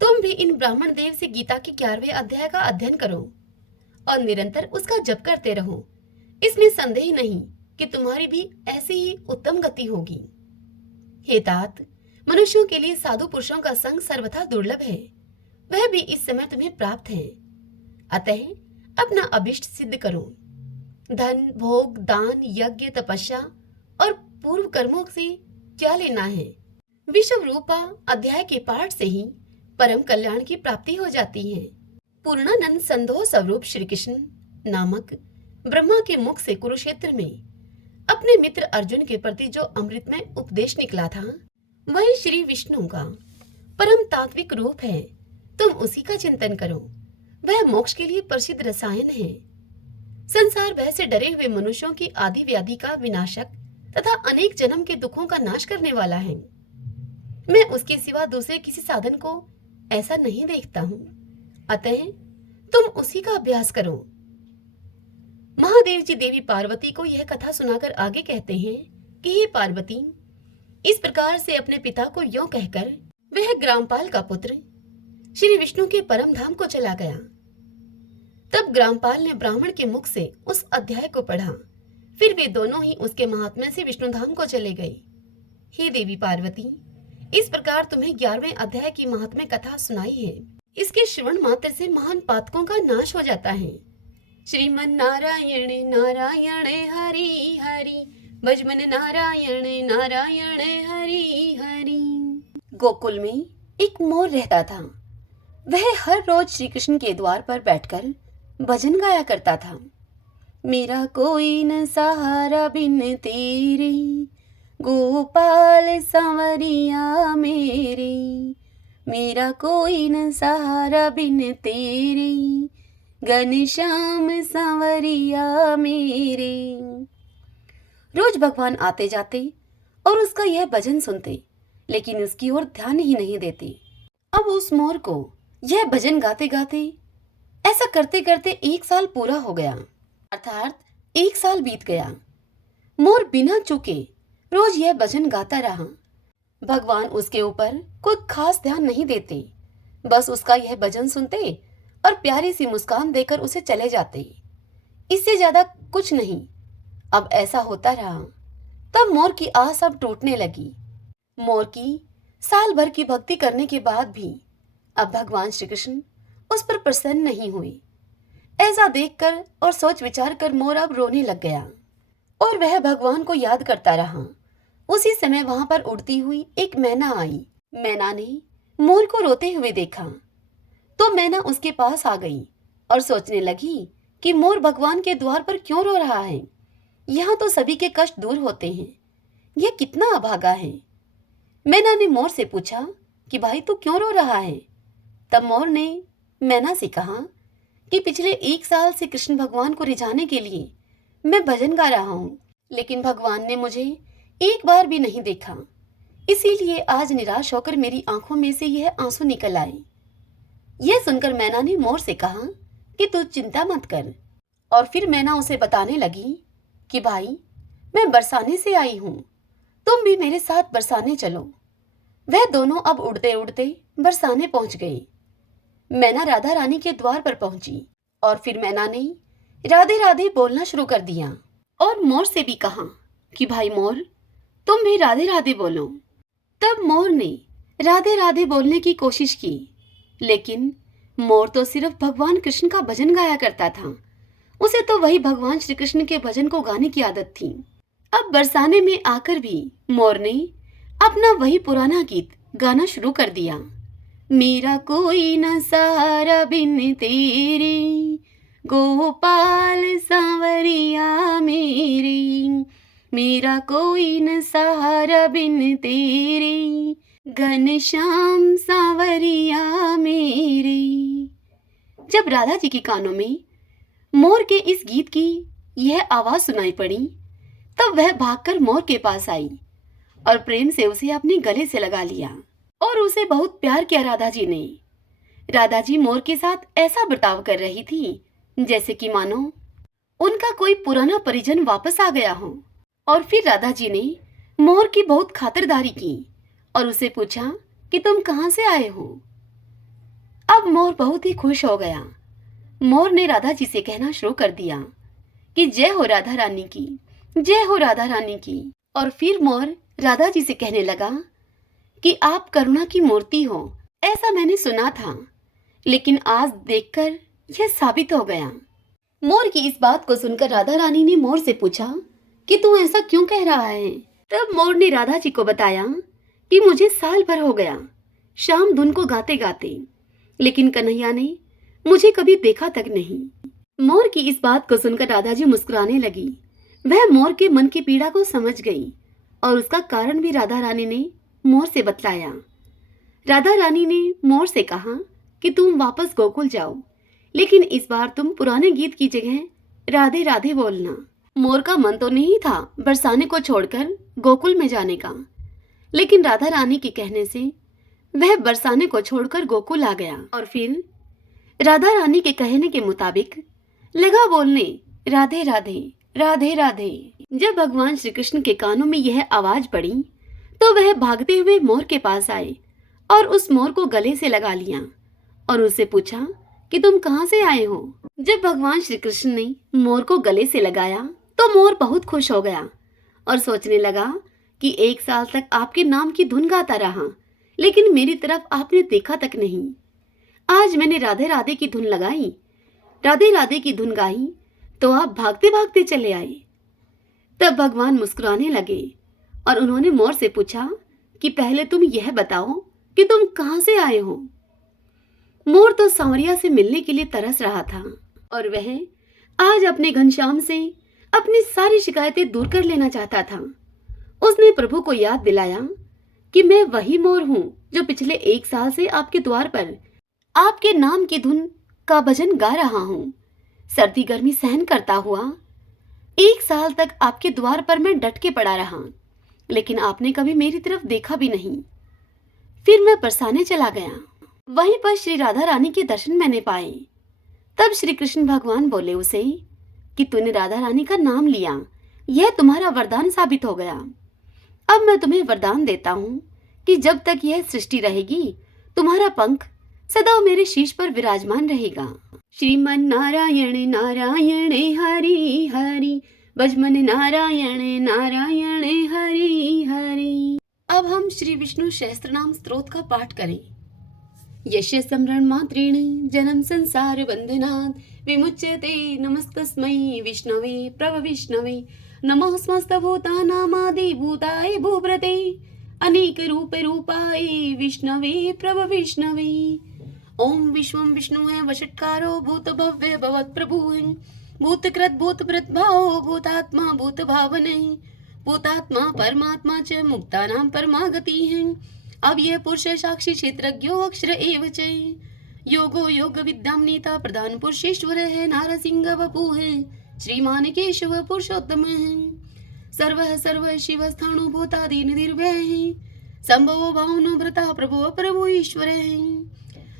तुम भी इन ब्राह्मण देव से गीता के 11वें अध्याय का अध्ययन करो और निरंतर उसका जप करते रहो। इसमें संदेह नहीं कि तुम्हारी भी ऐसी ही उत्तम गति होगी। हे तात, मनुष्यों के लिए साधु पुरुषों का संग सर्वथा दुर्लभ है, वह भी इस समय तुम्हें प्राप्त है। अतः अपना अभिष्ट सिद्ध करो। धन, भोग, दान, यज्ञ, तपस्या और पूर्व कर्मों से क्या लेना है? विश्व रूपा अध्याय के पाठ से ही परम कल्याण की प्राप्ति हो जाती है। पूर्णानंद संदोह स्वरूप श्री कृष्ण नामक ब्रह्मा के मुख से कुरुक्षेत्र में अपने मित्र अर्जुन के प्रति जो अमृतमय उपदेश निकला था, वही श्री विष्णु का परम तात्विक रूप है। तुम उसी का चिंतन करो। वह मोक्ष के लिए प्रसिद्ध रसायन है। संसार भय से डरे हुए मनुष्यों की आदि व्याधि का विनाशक तथा अनेक जन्म के दुखों का नाश करने वाला है। मैं उसके सिवा दूसरे किसी साधन को ऐसा नहीं देखता हूँ। अतः तुम उसी का अभ्यास करो। महादेव जी देवी पार्वती को यह कथा सुनाकर आगे कहते हैं कि हे पार्वती, इस प्रकार से अपने पिता को यों कहकर वह ग्रामपाल का पुत्र श्री विष्णु के परम धाम को चला गया। तब ग्रामपाल ने ब्राह्मण के मुख से उस अध्याय को पढ़ा। फिर वे दोनों ही उसके महात्म्य से विष्णु धाम को चले गए। हे देवी पार्वती, इस प्रकार तुम्हें 11वें अध्याय की महात्म्य कथा सुनाई है। इसके श्रवण मात्र से महान पातकों का नाश हो जाता है। श्रीमन नारायण नारायण हरि हरि, भजमन नारायण नारायण हरि हरि। गोकुल में एक मोर रहता था। वह हर रोज श्री कृष्ण के द्वार पर बैठकर भजन गाया करता था। मेरा कोई न सहारा बिन तेरे, गोपाल संवरिया मेरे। मेरा कोई न सहारा बिन तेरे, घनश्याम संवरिया मेरे। रोज भगवान आते जाते और उसका यह भजन सुनते, लेकिन उसकी ओर ध्यान ही नहीं देते। अब उस मोर को यह भजन गाते गाते, ऐसा करते करते 1 साल पूरा हो गया, अर्थात 1 साल बीत गया। मोर बिना चूके रोज यह भजन गाता रहा। भगवान उसके ऊपर कोई खास ध्यान नहीं देते, बस उसका यह भजन सुनते और प्यारी सी मुस्कान देकर उसे चले जाते। इससे ज्यादा कुछ नहीं। अब ऐसा होता रहा। तब मोर की आस अब टूटने लगी। मोर की साल भर की भक्ति करने के बाद भी अब भगवान श्री कृष्ण उस पर प्रसन्न नहीं हुए। ऐसा देखकर और सोच विचार कर मोर अब रोने लग गया और वह भगवान को याद करता रहा। उसी समय वहां पर उड़ती हुई एक मैना आई। मैना ने मोर को रोते हुए देखा तो मैना उसके पास आ गई और सोचने लगी कि मोर भगवान के द्वार पर क्यों रो रहा है। यहाँ तो सभी के कष्ट दूर होते हैं। यह कितना अभागा है। मैना ने मोर से पूछा कि भाई तू क्यों रो रहा है। तब मोर ने मैना से कहा कि पिछले 1 साल से कृष्ण भगवान को रिझाने के लिए मैं भजन गा रहा हूँ, लेकिन भगवान ने मुझे एक बार भी नहीं देखा। इसीलिए आज निराश होकर मेरी आंखों में से यह आंसू निकल आए। यह सुनकर मैना ने मोर से कहा कि तू चिंता मत कर। और फिर मैना उसे बताने लगी कि भाई मैं बरसाने से आई हूँ, तुम भी मेरे साथ बरसाने चलो। वह दोनों अब उड़ते उड़ते बरसाने पहुंच गए। मैना राधा रानी के द्वार पर पहुंची और फिर मैना ने राधे राधे बोलना शुरू कर दिया और मोर से भी कहा कि भाई मोर तुम भी राधे राधे बोलो। तब मोर ने राधे राधे बोलने की कोशिश की, लेकिन मोर तो सिर्फ भगवान कृष्ण का भजन गाया करता था। उसे तो वही भगवान श्री कृष्ण के भजन को गाने की आदत थी। अब बरसाने में आकर भी मोर ने अपना वही पुराना गीत गाना शुरू कर दिया। मेरा कोई न सहारा बिन तेरे, गोपाल सांवरिया मेरे। मेरा कोई न सहारा बिन तेरे, घनश्याम सांवरिया मेरे। जब राधा जी के कानों में मोर के इस गीत की यह आवाज सुनाई पड़ी, तब वह भागकर मोर के पास आई और प्रेम से उसे अपने गले से लगा लिया और उसे बहुत प्यार किया राधा जी ने। राधा जी मोर के साथ ऐसा बर्ताव कर रही थी जैसे कि मानो उनका कोई पुराना परिजन वापस आ गया हो। और फिर राधा जी ने मोर की बहुत खातिरदारी की और उसे पूछा कि तुम कहाँ से आए हो। अब मोर बहुत ही खुश हो गया। मोर ने राधा जी से कहना शुरू कर दिया कि जय हो राधा रानी की, जय हो राधा रानी की। और फिर मोर राधा जी से कहने लगा कि आप करुणा की मूर्ति हो, ऐसा मैंने सुना था, लेकिन आज देखकर यह साबित हो गया। मोर की इस बात को सुनकर राधा रानी ने मोर से पूछा कि तू ऐसा क्यों कह रहा है। तब मोर ने राधा जी को बताया कि मुझे साल भर हो गया शाम धुन को गाते गाते, लेकिन कन्हैया ने मुझे कभी देखा तक नहीं। मोर की इस बात को सुनकर राधा जी मुस्कुराने लगी। वह मोर के मन की पीड़ा को समझ गई और उसका कारण भी राधा रानी ने मोर से बतलाया। राधा रानी ने मोर से कहा कि तुम वापस गोकुल जाओ, लेकिन इस बार तुम पुराने गीत की जगह राधे राधे बोलना। मोर का मन तो नहीं था बरसाने को छोड़कर गोकुल में जाने का, लेकिन राधा रानी के कहने से वह बरसाने को छोड़कर गोकुल आ गया और फिर राधा रानी के कहने के मुताबिक लगा बोलने राधे राधे राधे राधे। जब भगवान श्री कृष्ण के कानों में यह आवाज पड़ी तो वह भागते हुए मोर के पास आए और उस मोर को गले से लगा लिया और उससे पूछा कि तुम कहाँ से आए हो। जब भगवान श्री कृष्ण ने मोर को गले से लगाया तो मोर बहुत खुश हो गया और सोचने लगा कि 1 साल तक आपके नाम की धुन गाता रहा, लेकिन मेरी तरफ आपने देखा तक नहीं। आज मैंने राधे राधे की धुन लगाई, राधे राधे की धुन गाई, तो आप भागते भागते चले आए। तब भगवान मुस्कुराने लगे और उन्होंने मोर से पूछा कि पहले तुम यह बताओ कि तुम कहाँ से आए हो। मोर तो सांवरिया से मिलने के लिए तरस रहा था और वह आज अपने घनश्याम से अपनी सारी शिकायतें दूर कर लेना चाहता था। उसने प्रभु को याद दिलाया कि मैं वही मोर हूँ जो पिछले 1 साल से आपके द्वार पर आपके नाम की धुन का भजन गा रहा हूँ। सर्दी गर्मी सहन करता हुआ 1 साल तक आपके द्वार पर मैं डट के पड़ा रहा, लेकिन आपने कभी मेरी तरफ देखा भी नहीं। फिर मैं बरसाने चला गया। वहीं पर श्री राधा रानी के दर्शन मैंने पाए। तब श्री कृष्ण भगवान बोले उसे कि तूने राधा रानी का नाम लिया, यह तुम्हारा वरदान साबित हो गया। अब मैं तुम्हें वरदान देता हूँ कि जब तक यह सृष्टि रहेगी तुम्हारा पंख सदा मेरे शीश पर विराजमान रहेगा। श्रीमन नारायण नारायण हरि हरि, भजमन नारायण नारायण हरि हरि। अब हम श्री विष्णु सहस्त्रनाम स्तोत्र का पाठ करें। यस्य स्मरण मात्रेण जन्म संसार बंधनात् विमुच्यते, नमस्तस्मै विष्णवे प्रभविष्णवे, नमः समस्त भूतानामादि भूताय भूभृते, अनेक रूप रूपाय विष्णवे प्रभविष्णवे। ओम विश्वम विष्णु है वषट्कारो भूत भव्य भवत प्रभु है, भूतकृत भूत भाव भूतात्मा भूत भावने, भूतात्मा परमात्मा च मुक्तानां परमागति है। अब यह पुरुष साक्षी क्षेत्रज्ञो अक्षर एव च, योगो योग विद्याम नेता प्रधान पुरुषेश्वर है, नारसिंह वपु है, श्रीमान केशव पुरुषोत्तम है, सर्व शिव स्थाणु भूतादि निर्भय है, संभव भावनो भ्रता प्रभु प्रभु ईश्वर है,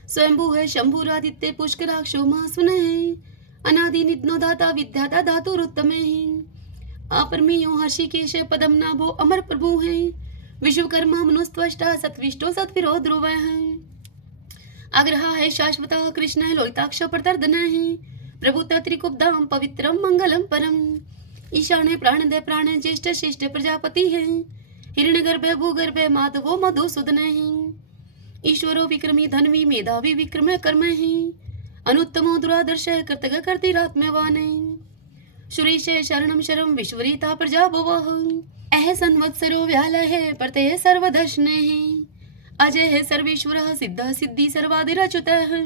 स्वयंभू है शंभुरादित्य पुष्कराक्षो महासुन है, अनादि नित्नो दाता विद्याता धातुरुत्तम है, अपरमेयो हर्षिकेश पदम नाभो अमर प्रभु है, विश्वकर्मा मनुस्त्वष्टा सत्विष्टो सत्विरो ध्रुव है, आग्रह है शाश्वत कृष्ण है, लोहिताक्ष प्रतर्दन है, प्रभु त्रिकुब्धाम पवित्रम मंगलम परम, ईशान प्राण दे प्राण ज्येष्ठ श्रेष्ठ प्रजापति है, हिरण्यगर्भ भूगर्भ माधवो मधुसूदन है, ईश्वरो विक्रमी धनवी मेधावी विक्रम कर्म है, अनुत्तमो दुरादर्श कर्तव्य कर्तिरात्म्यवान है, सुरेश शरणम शरम विश्वरीता प्रजा भवः, अह संवत्सरो व्याल है प्रत्यय सर्वदर्शन है, अजय है सर्वेश्वर सिद्ध सिद्धि सर्वादिरच्युत है,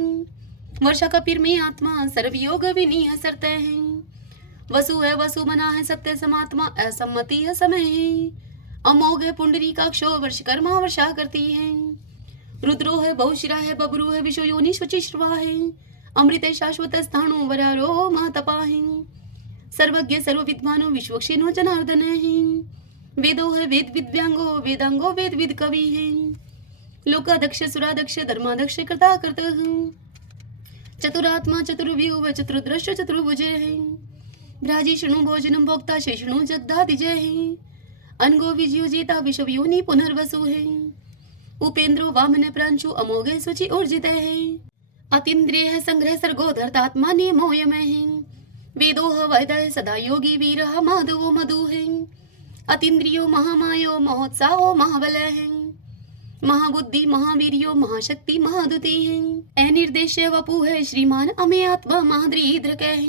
वर्षा कपिर में आत्मा सर्वयोग विनीय सरत है, वसु है वसु मना है सत्य समात्मा असम्मति है समय है, अमोघ है पुंडरी काक्षो वर्षकर्मा वर्षा करती है, रुद्रो है बहुशिरा है बबरू है विश्व योनि शुचिश्रवा है, अमृत शाश्वत स्थाणु वरारो महातपा है, सर्वज्ञ सर्व विद्वानो विश्वक्षिनो जनार्दन है, वेदो है वेद विद्यांगो वेदांगो वेद विद कवि है, लोकाध्यक्ष सुराध्यक्ष धर्माध्यक्ष कर्ता करत है, चतुरात्मा चतुर्व्यूह चतुर्दृश्य चतुर्भुज है, भ्राजिष्णु भोजनम भोक्ता शेषणु जगदादिजय है, अनगो विजयो जेता विश्व योनि पुनर्वसु है, उपेंद्रो वामन प्रांशु अमोघ सुचि ऊर्जित है, अतीन्द्रिय है संग्रह सर्गो धर्तात्मा नियमोयमय है, वेदो वैदय सदा योगी वीर माधवो मधु है, अतीन्द्रियो महामायो महोत्साहो महाबल है, महाबुद्धि महावीर्यो महाशक्ति महादुति है, अनिर्देश वपु है श्रीमान अमे आत्मा महाद्रीद्रक है,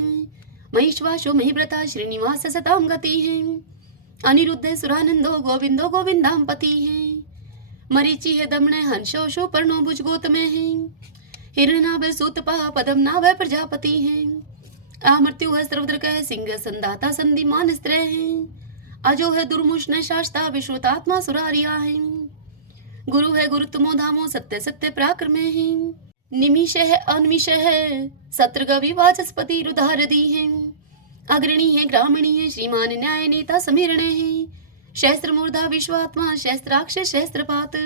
महिश्वासो महिव्रता श्रीनिवास सताम गति है, अनिरुद्ध सुरानंदो गोविंदो गोविंदाम पति है, मरीचि है दमन हंसो शो पर्णो भुज गोतम है, हिरण्यनाभ सूतपा पदम नाभ प्रजापति है, अमृत्यु है सर्वद्रक है सिंह संदाता संधिमान स्त्र है, अजो है दुर्मुष्ण शास्ता विश्वतात्मा सुरारिया है, गुरु है गुरुत्तमो धामो सत्य सत्य पराक्रम है, निमिष है अनिमिष है सत्रगवि वाचस्पति रुधारदी है, अग्रणी है ग्रामणी है श्रीमान न्याय नेता समीरण है, शस्त्र मूर्धा विश्वात्मा शस्त्राक्ष शस्त्रपात,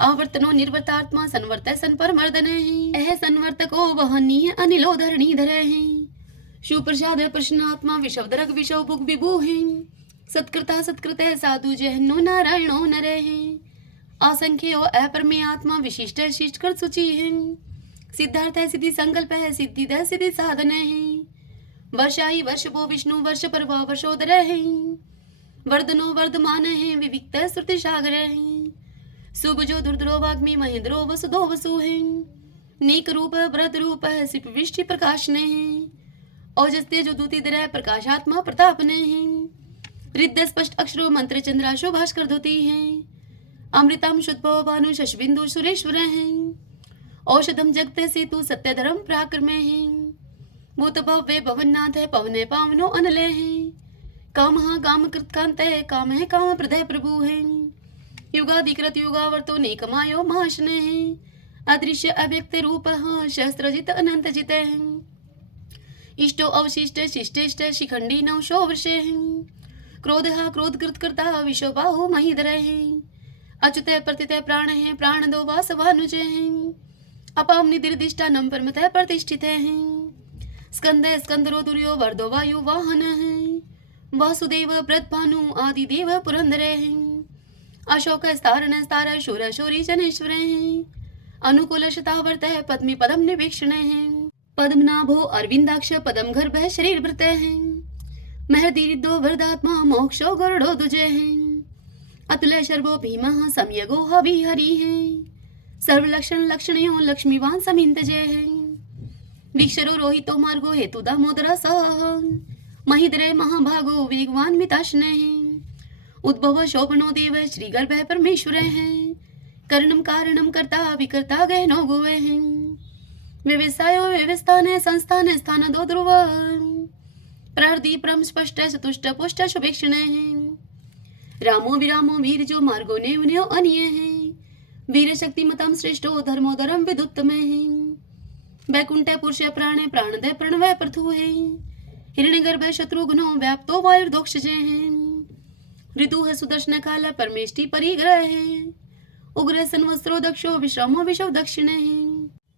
आवर्तनो निर्वर्तात्मा संवर्त सन पर मर्दन है, अह संवर्तको वहनीय अनिलो धरणीधर है, सुप्रसाद प्रश्नात्मा विषवदरक विषव भुग विभु है, सत्कृता सत्कृत साधु जहनो नारायणो नर है, असंख्यो अपरमे आत्मा विशिष्ट शिष्ट कर सूची है, सिद्धार्थ है सिद्धि संकल्प है सिद्धि दय सिद्धि साधन है, वर्षाई वर्ष भो विष्णु वर्ष परवा वर्षोदर है, वर्धनो वर्धमान है विविक्त श्रुति सागर है, सुभजो दुर्धरो वाग्मी महेंद्रो वसुधो वसु है, नीक रूप व्रत रूप है सिप विष्टि प्रकाश ने है, औजस्ते जो दूती दर प्रकाशात्मा प्रताप ने है, रिद्ध स्पष्ट अक्षरो मंत्र चंद्राशो भास्कर धोती है, अमृतम शुद्ध भानु शशबिंदु सुरेश्वर है, औषधम जगते सेतु सत्य धर्म पराक्रम है, भूत भव्य भवननाथ है पवने पावनो अनलय है, काम काम कृतकांत है काम है काम प्रदय प्रभु है, युगाधिकृत युगावर्तो नेकमायो महाशन है, अदृश्य अव्यक्त रूप शस्त्रजित अनंत जित है, इष्टो अवशिष्ट शिष्टेष्ट शिखंडी नवशो वर्ष है, क्रोध क्रोध कृत करता विश्व बाहु महीधर है, अच्युत प्रतित प्राण है प्राण दो वासवानुज है, अपाम निदिर्दिष्टा नम परमतः प्रतिष्ठित है, स्कंद स्कंदरो दुर्यो वर्दो वायु वाहन है, वासुदेव ब्रतभानु आदि देव पुरंदर है, अशोक स्तारण स्तार शूर शूरी जनेश्वर है, अनुकूलशतावर्तः पद्मी पदम निवीक्षणे पद्मनाभो अरविंदाक्ष पदम गर्भः शरीर भृतः महदीरिदो वरदात्मा मोक्षो गरुडो दुजे अतुल शर्वो भीमः संयगो हरि सर्वलक्षण लक्षणयो लक्ष्मीवान समिंतजे वीक्षरो रोहितो मार्गो हेतु दामोदर सह महिद्रे महाभागो वेगवान मिताशने उद्भव शोभनो देव श्री गर्भ परमेश्वर कर्णम कारणम कर्ता विकर्ता गहनो गोवे व्यवसायो व्यवस्थाने संस्थाने स्थान दो ध्रुव प्रहृदि परम स्पष्ट चतुष्ट पुष्ट शुभेक्षणे रामो विरामो वीर जो मार्गो नेवन्यो अन्य वीर शक्ति मतम श्रेष्ठो धर्मोदरम विदुत्तमे वैकुंठ पुरुष प्राणे प्राणदय प्रणवय प्रथु हिरण्यगर्भ शत्रुघ्नो व्याप्तो वायुर्दोक्षजे ऋतु है सुदर्शन काल परमेष्टि परिग्रह उग्र संवत्सरो दक्षो विश्रमो विशव दक्षिणे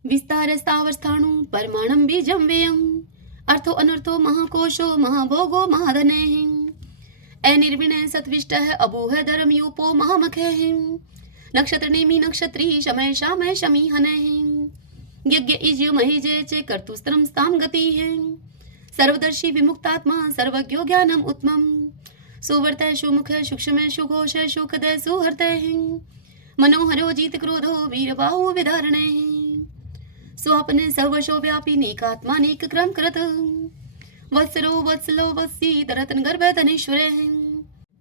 विस्तार स्थावर स्थाणु परमाणम बीजम व्ययम अर्थो अनर्थो महाकोशो महाभोगो महाधने अनिर्विणय सत्विष्ट अभूह धर्म यूपो महामखे नक्षत्र नेमी नक्षत्री शमय शामय शमी हने यज्ञ इज्य महेजे चे कर्तुस्त्रम स्ताम गति सर्वदर्शी विमुक्तात्मा सर्वज्ञो ज्ञानम उत्तमम सुवर्त सुमुख सूक्ष्म सुघोष सुखद सुहृत मनोहरो जीत क्रोधो वीरबाहु विधारणे स्वापने सर्वशो व्यापी नीकात्मा नीक क्रम कृत वत्सरो वत्सलो वत्सी तरतन गर्भ धनेश्वर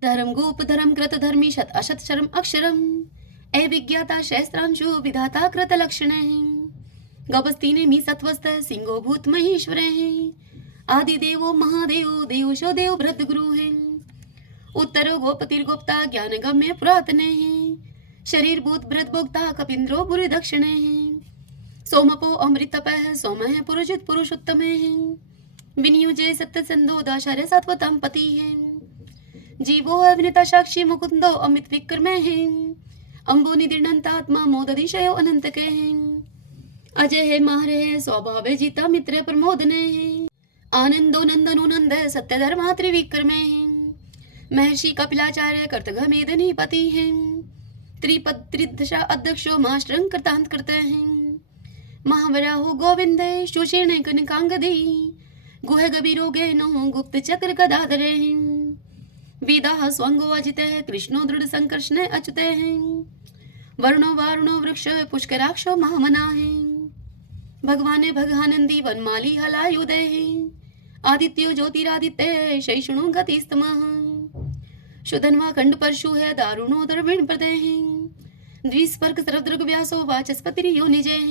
धर्म गोप धर्म कृत धर्मी शत अशत शर्म अक्षरम अविज्ञाता शस्त्रांशु विधाता कृत लक्षण गपस्तीने मी सत्वस्त सिंहो भूत महेश्वर आदिदेवो महादेवो देवशो देव भृत गुरु उत्तरो गोपतिर्गोप्ता ज्ञान गम्य पुरातने शरीर भूत भृत भोक्ता कपिंद्रो बुरी दक्षिणे सोमपो अमृतपः सोमः पुरुषित पुरुषोत्तम विनियुजे सत्य संदो दाशार्य सात्वतम पति जीवो अविनता साक्षी मुकुंदो अमित विक्रमे अंबो निदिर्णंतात्मा मोदधिशयो अनंत के अजय है मारे है स्वभाव जीता मित्र प्रमोदने आनंदो नंदनो नंद सत्य धर्मा त्रिविक्रमे महर्षि कपिलाचार्य कर्तघ मेदनी पति त्रिपद त्रिदशा अध्यक्षो मास्टरं कृतांत करते महावराहो गोविंद सुषेण कनकांगदी गुह गभीरो गहनो गुप्त चक्र गदाधरे वेदा स्वंगो अजित कृष्णो दृढ़ संकर्षण अच्युत वर्णो वारुणो वृक्ष पुष्कराक्षो महामना भगवान भगानंदी वनमाली हलायुदय आदित्यो ज्योतिरादित्य शैषणो गतिस्तम शुधन्वा खंड परशु है दारुणो द्रविण प्रदय द्विस्पर्क सर्वदृग व्यासो वाचस्पतिरियो निजय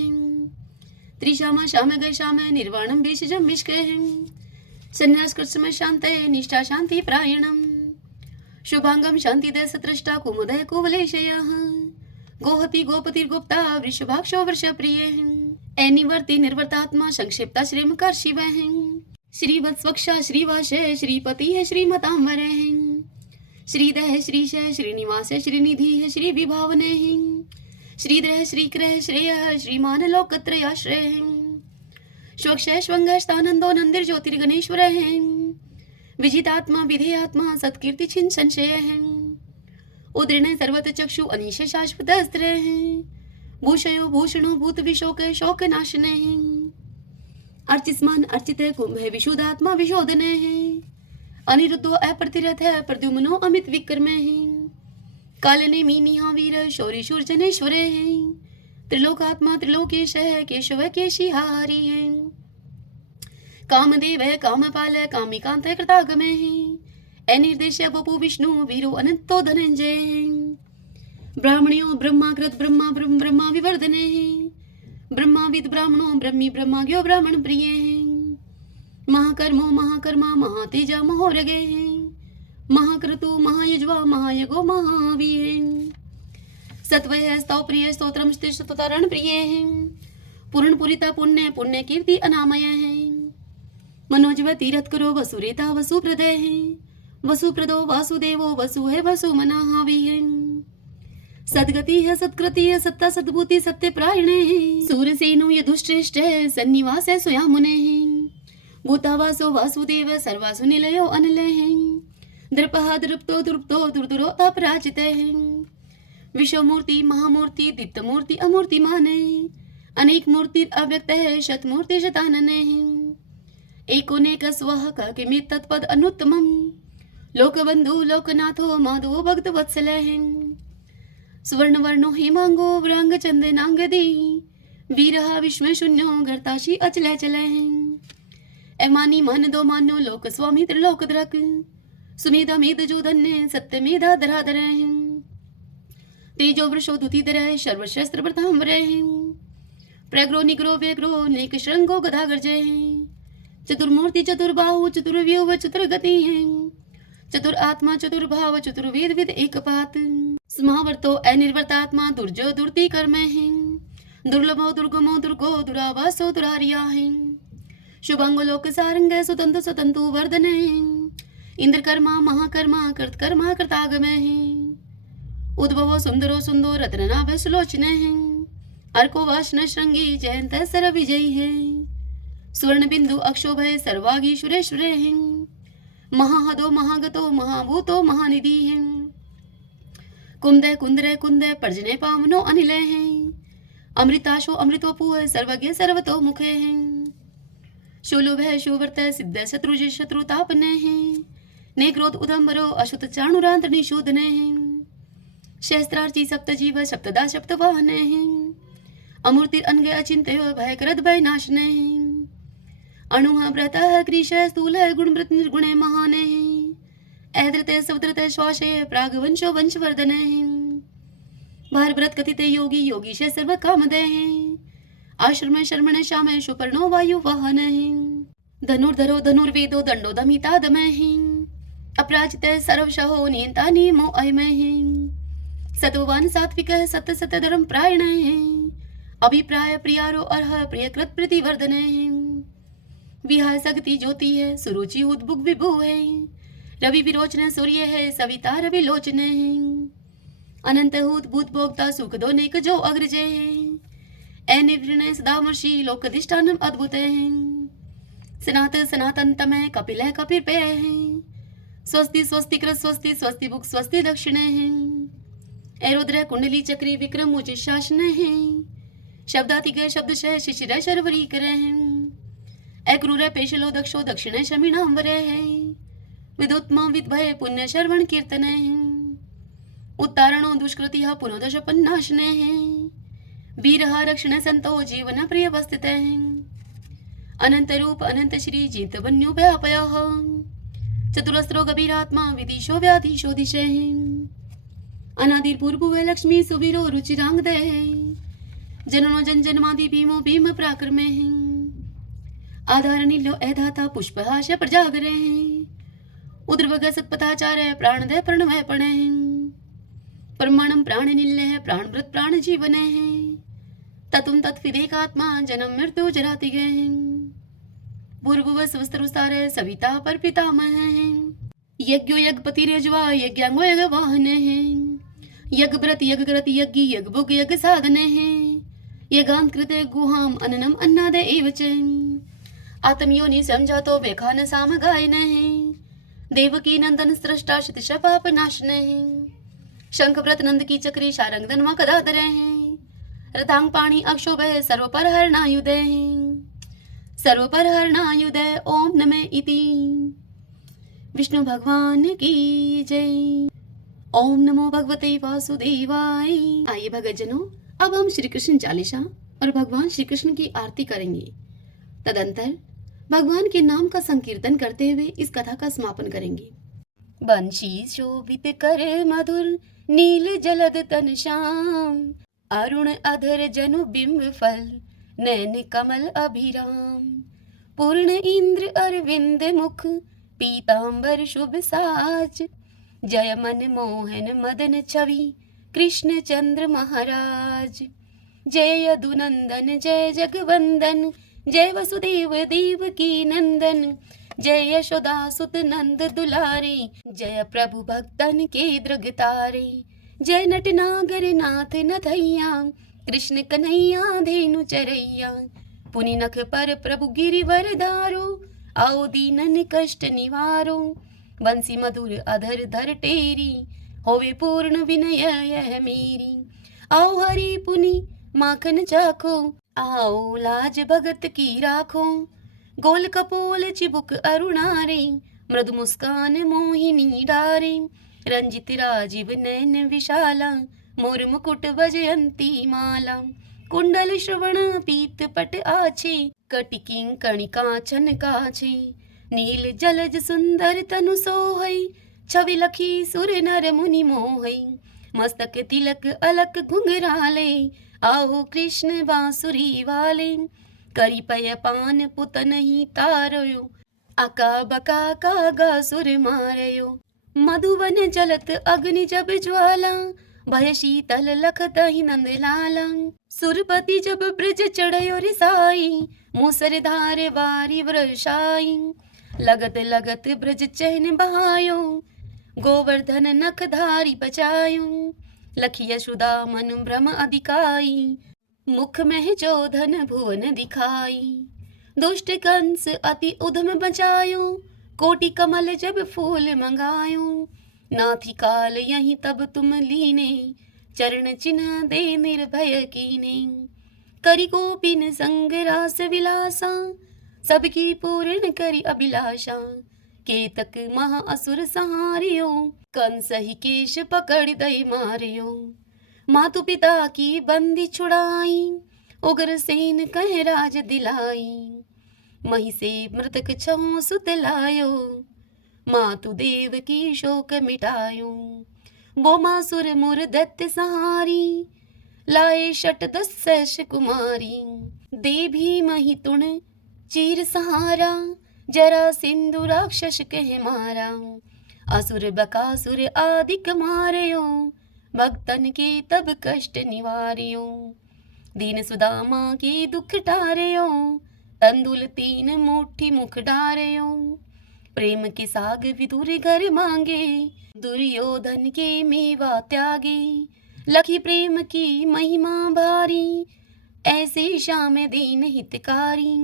त्रिशामा शाम गय शाम निर्वाणम बीजम मिष्के संन्यास कृत्सम शांत निष्ठा शांति प्रायणम शुभांगम शांति दय सत्रष्टा कुमुदय कुवलेशय गोहति गोपतिर्गुप्ता वृषभाक्षो वर्ष प्रिय अनिवर्ति निर्वर्तात्मा संक्षिप्ता श्रीमकर शिव श्रीवत्स्वक्षा श्रीवास श्रीपति है श्रीमतांबर श्रीदह श्रीश श्रीनिवास श्रीनिधि श्री विभावने श्रीद्रह श्रीक्रह श्रेय श्रीमान लोकत्रयाश्रय स्वक्ष स्वंग स्थानंदो नंदिर ज्योतिर्गणेश्वर विजितात्मा विधेयात्मा सत्कीर्ति छिन संशय उदृण सर्वत चक्षु अनिश शाश्वत अस्त्र भूषयो भूषणो भूत विशोक शोक नाशने अर्चिस्मान अर्चित कुंभ विशुद्धात्मा विशोधने अनिरुद्धो अप्रतिरथ प्रद्युम्नो अमित विक्रमे कालने मीनिहा वीर शौरी शूर्जनेश्वर त्रिलोकात्मा त्रिलोकेश केशव केशिहारी कामदेव कामपाल कामिकांत कृतागमे अनिर्देश बपु विष्णु वीरो अनंतो धनंजय ब्राह्मण्यो ब्रह्माकृत ब्रह्मा ब्रह्म ब्रह्मा विवर्धने ब्रह्माविद ब्राह्मणो ब्रह्मी ब्रह्माज्ञो ब्राह्मण प्रिय महाकर्मो महाकर्मा महातेजा महोरगे महाक्रतु महायुज्वा महायगो महावीर सत्वय स्तव प्रिय स्तोत्रम स्तुतरण प्रिय पूर्ण पुरिता पुण्य पुण्य कीर्ति अनामय मनोजव तीरथ करो वसुरेता वसुप्रदय वसुप्रदो वासुदेवो वसु है वसु मनाहावी सद्गति है सत्कृति है सत्ता सद्भूति सत्य प्रायणे सूरसेनो यदुश्रेष्ठ सन्निवास स्वया मुने भूतावासो वासुदेव सर्वासु निलयो अनिल द्रपः दृप्तो दृप्तो दुर्दुरो अपराजित विश्व मूर्ति, महामूर्ति, दीप्त मूर्ति, अमूर्ति माने, अनेक मूर्ति अव्यक्त है, शत मूर्ति शतानने। एकोनेक स्वः किमित तत्पद अनुत्तमम्, लोकबंधु लोकनाथो माधवो भक्त वत्सलः। सुवर्ण वर्णो हेमांगो व्रांग चंदनांगदी, वीरहा विश्व शून्यो गर्ताशी अचल चलः। एमानी मन दो मानो लोक स्वामी त्रिलोक द्रक, सुमेधा मेद जो धन्य सत्य मेधा धराधर। तेजो वृषो दुतिधर सर्वशस्त्र प्रताम्बर। प्रग्रो निग्रो व्यग्रो नेक श्रृंगो गदागर जय। चतुर्मूर्ति चतुर्बाहु चतुर्व्यूह चतुर्गति है, चतुर आत्मा चतुर्भाव चतुर्वेद विद एक पात। समावर्तो अनिर्वर्तात्मा दुर्जो दुर्ति कर्म है, दुर्लभो दुर्गमो दुर्गो दुरावासो दुरारिया है। शुभांगो लोक सारंग सुतंतु सुतंतु वर्धन है, इंद्र कर्मा महाकर्मा कर्तकर्मा कर्तागम है। उद्भवो सुंदरो सुंदो रत्ननाभ सुलोचन है, अर्को वाशन श्रृंगी जयंत सर विजयी है। स्वर्ण बिंदु अक्षोभय सर्वागी सुरेश्वर है, महाहदो महागतो महाभूतो महानिधि है। कुंदय कुंदरय कुंदय पर्जने पावनो अनिल है, अमृताशो अमृतोपु सर्वज्ञ सर्वतो मुखे है। शूलुभ है शुवर्त सिद्ध शत्रुज शत्रुतापने है, ने क्रोध उदम्बरो अशुत चाणुरांत निशूदने है। शस्त्रार्ची सप्त जीव सप्तदा सप्त वाहने है, अमूर्ति अनग अचिंत्य भय करद भय नाशने है। अणुः व्रतः कृश स्थूल गुणवृत निर्गुणे महाने, ऐद्रते सवद्रते श्वासे प्रागवंशो वंशवर्धने। भारव्रत कथिते योगी योगीश सर्व कामदे, आश्रम शर्मण श्याम सुपर्णो वायु वाहन। धनुर्धरो धनुर्वेदो दंडो दमिता दमय, अपराजित सर्वशहो नियंता नियमो अयमय। सत्ववान सात्विक सत्य सत्य धर्म प्रायण, अभिप्राय प्रियारो अर्ह प्रियकृत प्रतिवर्धन। विहाय सगति ज्योति है, सुरुचि उद्भुग विभु है। रवि विरोचन सूर्य है, सविता रवि लोचन है। अनंत हूत भूत भोक्ता सुख दो नेक जो अग्रज है। अनिवृण सदामर्षि लोकधिष्ठानम अद्भुत है। सनात सनातन तमय कपिल है कपिर पे है। स्वस्ति स्वस्ति कृत स्वस्ति स्वस्ति भुक स्वस्ति दक्षिण है। एरुद्र कुंडली चक्री विक्रम उचित शासन है। शब्दातिक शब्दशः शिशिर शर्वरी करे हैं। अक्रूर पेशलो दक्षो दक्षिण शमीणांबर है। विदुत्मा विद्भय पुण्य श्रवण कीर्तन है। उत्तारणो दुष्कृति पुनोदश पन्नाशने है। वीरहा रक्षण संतो जीवन प्रिय वस्थित है। अनंत रूप अनंत श्री जीत वन्यो व्यापय। चतुरस्रो गभीरात्मा विदिशो व्याधीशो दिशे। अनादिर पूर्व लक्ष्मी सुबीरो रुचिरांग दे। जननो जन जन्मादि भीमो भीम पराक्रमे। आधार नीलो ऐधाता पुष्पहाश प्रजागरे। उद्रवग सत्पथाचार्य प्राणदय प्रणवय पणे। परमाणम प्राण निल्य प्राणभृत प्राण जीवन है। ततुम तत्विदेकात्मा जन्म मृत्यु जराति गए। भूर्भुव स्वस्त्रस्तार सविता पर पितामह है। यज्ञो यज्ञपति रेजवा यज्ञांगो यज्ञ वाहन है। यज्ञ व्रत यज्ञ कृत यज्ञ यज्ञ भुग यज्ञ साधन है। यज्ञांकृत गुहाम अन्नम अन्नाद एवच। आत्मयोनि समझातो वेखान साम गायन है। देवकी नंदन सृष्टा शतश पाप नाशन है। शंख व्रत नंद की चक्री शारंग धनवा कदाधर है। रतांग पाणी अक्षोभ सर्व पर हरणायुधे। सर्व पर हरणायुधे ओम नमः इति। विष्णु भगवान की जय। ओम नमो भगवते वासुदेवाय। आइए भगतजनों, अब हम श्री कृष्ण चालीसा और भगवान श्री कृष्ण की आरती करेंगे। तदंतर भगवान के नाम का संकीर्तन करते हुए इस कथा का समापन करेंगे। बंशी शोभित कर मधुर नील जलद तन श्याम। अरुण अधर जनु बिंब फल नैन कमल अभिराम। पूर्ण इंद्र अरविंद मुख पीतांबर शुभ साज। जय मन मोहन मदन छवि कृष्ण चंद्र महाराज। जय यदुनंदन जय जगवंदन जय वसुदेव देव की नंदन। जय यशोदा सुत नंद दुलारे। जय प्रभु भक्तन के दृगतारे। जय नटनागर नाथ नथैया कृष्ण कन्हैया धेनु चरैया। पुनि नख पर प्रभु गिरिवर धारो। आओ दीनन कष्ट निवारो। बंसी मधुर अधर धर टेरी होवे पूर्ण विनय यह मेरी। आओ हरि पुनि माखन चाखो, आओ लाज भगत की राखो। गोल कपोल चिबुक अरुणारे, मृदु मुस्कान मोहिनी डारे। रंजित राजीव नयन विशाला, मोर मुकुट वजयंती माला। कुंडल श्रवण पीत पट आछे, कटिकिं कणिकांचन काछे। नील जलज सुंदर तनु सोहै, छवि लखी सुर नर मुनि मोहै। मस्तक तिलक अलक घुंघराले, आओ कृष्ण बांसुरी वाले। करी पय पान पुतन ही तारयो, अका बका कागा सुर मारयो। मधुवन जलत अग्नि जब ज्वाला, भय शीतल लखत ही नंद लाला। सुरपति जब ब्रज चढ़यो रिसाई, मूसर धार वारी वर्षाई। लगत लगत ब्रज चहन बहायो, गोवर्धन नख धारी बचायो। लखी यशोदा मन भ्रम अधिकाई, मुख में जोधन भुवन दिखाई। दुष्ट कंस अति उधम बचायो, कोटि कमल जब फूल मंगायो। नाथी काल यहीं तब तुम लीने, चरण चिन्ह दे निर्भय कीने। करि गोपिन संग रास विलासा, सबकी पूर्ण करि अभिलाषा। केतक महा असुर सहारियो, कंस ही केश पकड़ दई मारियो। मातु पिता की बंदी छुड़ाई, उग्र सेन कह राज दिलाई। मही से मृतक छहुं सुत लायो, मातु देव की शोक मिटायो। बोमासुर मुर दैत्य सहारी, लाए शत दस सहस कुमारी। दे भी मही तुण चीर सहारा, जरा सिंधु राक्षस कह मारा। असुर बकासुर आदिक मारयो, भक्तन के तब कष्ट निवार्यो। दीन सुदामा के दुख टारयो, तंदुल तीन मुट्ठी मुख डारयो। प्रेम के साग विदुर घर मांगे, दुर्योधन के मेवा त्यागे। लखी प्रेम की महिमा भारी, ऐसे श्याम दीन हितकारी।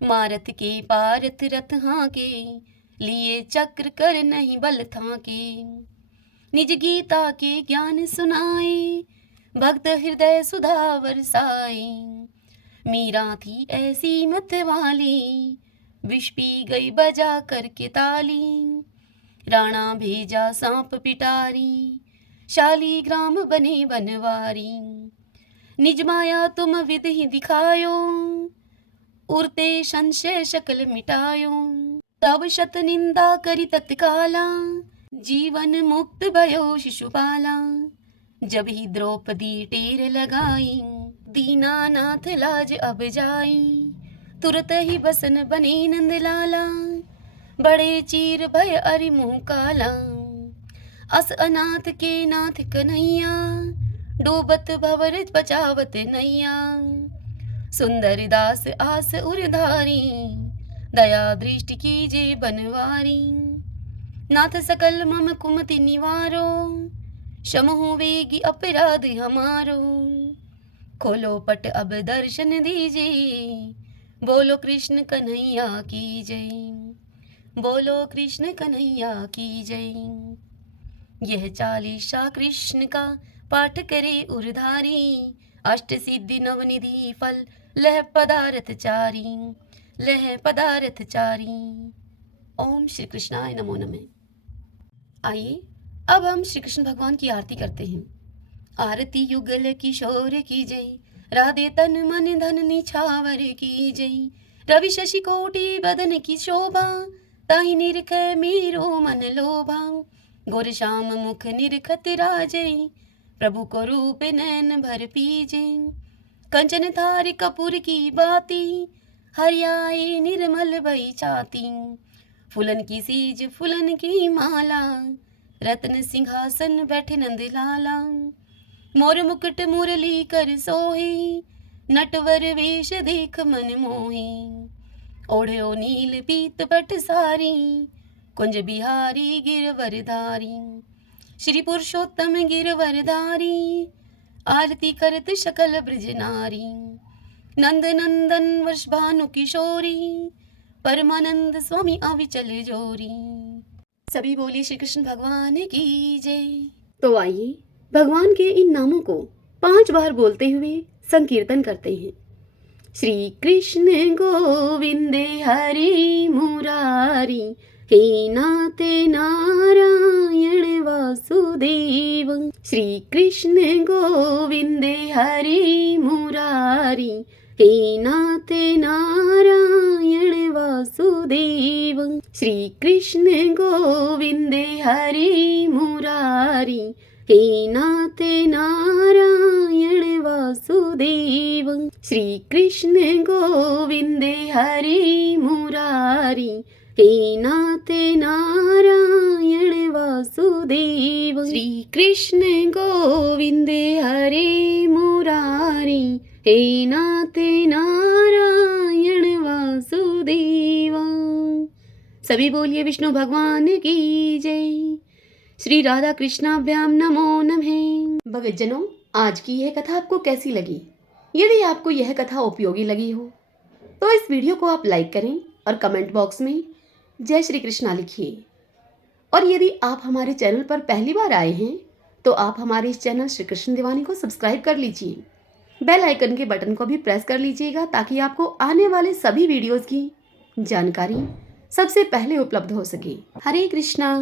मारत के पारथ रथ हाके, लिए चक्र कर नहीं बल थाके। निज गीता के ज्ञान सुनाए, भक्त हृदय सुधा बरसाए। मीरा थी ऐसी मत वाली, विष पी गई बजा करके ताली। राणा भेजा सांप पिटारी, शाली ग्राम बने बनवारी। निज माया तुम विधि ही दिखायो, उरते संशय शकल मिटायो। तब शत निंदा करी तत्काला, जीवन मुक्त भयो शिशुपाला। जब ही द्रौपदी टेर लगाई, दीनानाथ लाज अब जाई। तुरत ही बसन बने नंदलाला, बड़े चीर भय अरि मुँह काला। अस अनाथ के नाथ कन्हैया, डूबत भवर बचावत नैया। सुंदर दास आस उरधारी, दया दृष्टि कीजे बनवारी। नाथ सकल मम कुमति निवारो, क्षमहु वेगी अपराध हमारो। खोलो पट अब दर्शन दीजे, बोलो कृष्ण कन्हैया की जय। बोलो कृष्ण कन्हैया की जय। यह चालीसा कृष्ण का पाठ करे उरधारी, अष्ट सिद्धि नवनिधि फल लह पदारथ चारी। लह पदारथ चारी। ओम श्री कृष्णाय नमो नमः। आइए अब हम श्री कृष्ण भगवान की आरती करते हैं। आरती युगल किशोर की जय, राधे तन मन धन निछावर की जय। रवि शशि कोटि बदन की शोभा, ताहि निरख मेरो मन लोभा। गोर श्याम मुख निरखत राजै, प्रभु को रूप नैन भर पीजे। कंचन थार कपूर की बाती, हरियाए निर्मल भई छाती। फूलन की सीज फूलन की माला, रत्न सिंहासन बैठे नंद लाला। मोर मुकुट मुरली कर सोहे, नटवर वेश देख मन मोहे। ओढ़ो नील पीत पट सारी, कुंज बिहारी गिरवरधारी। श्री पुरुषोत्तम गिरवरधारी, आरती करत सकल ब्रज नारी। नंद नंदन वर्ष भानु किशोरी, परमानंद स्वामी अविचल जोरी। सभी बोलिए श्री कृष्ण भगवान की जय। तो आइए भगवान के इन नामों को 5 बार बोलते हुए संकीर्तन करते हैं। श्री कृष्ण गोविंदे हरि मुरारी, हे नाथ नारायण वासुदेव। श्री कृष्ण गोविंदे हरि मुरारी, हे नाथ नारायण वासुदेव। श्री कृष्ण गोविंदे हरि मुरारी, हे नाथ नारायण वासुदेव। श्री कृष्ण गोविंदे हरि मुरारी, हे नाथ नारायण वासुदेव। श्री कृष्ण गोविंदे हरि मुरारी, हे नाथ नारायण वासुदेव। सभी बोलिए विष्णु भगवान की जय। श्री राधा कृष्णाभ्याम नमो नमः। भक्तजनों, आज की यह कथा आपको कैसी लगी? यदि आपको यह कथा उपयोगी लगी हो तो इस वीडियो को आप लाइक करें और कमेंट बॉक्स में जय श्री कृष्णा लिखिए। और यदि आप हमारे चैनल पर पहली बार आए हैं तो आप हमारे इस चैनल श्री कृष्ण दीवानी को सब्सक्राइब कर लीजिए। बेल आइकन के बटन को भी प्रेस कर लीजिएगा ताकि आपको आने वाले सभी वीडियोस की जानकारी सबसे पहले उपलब्ध हो सके। हरे कृष्णा।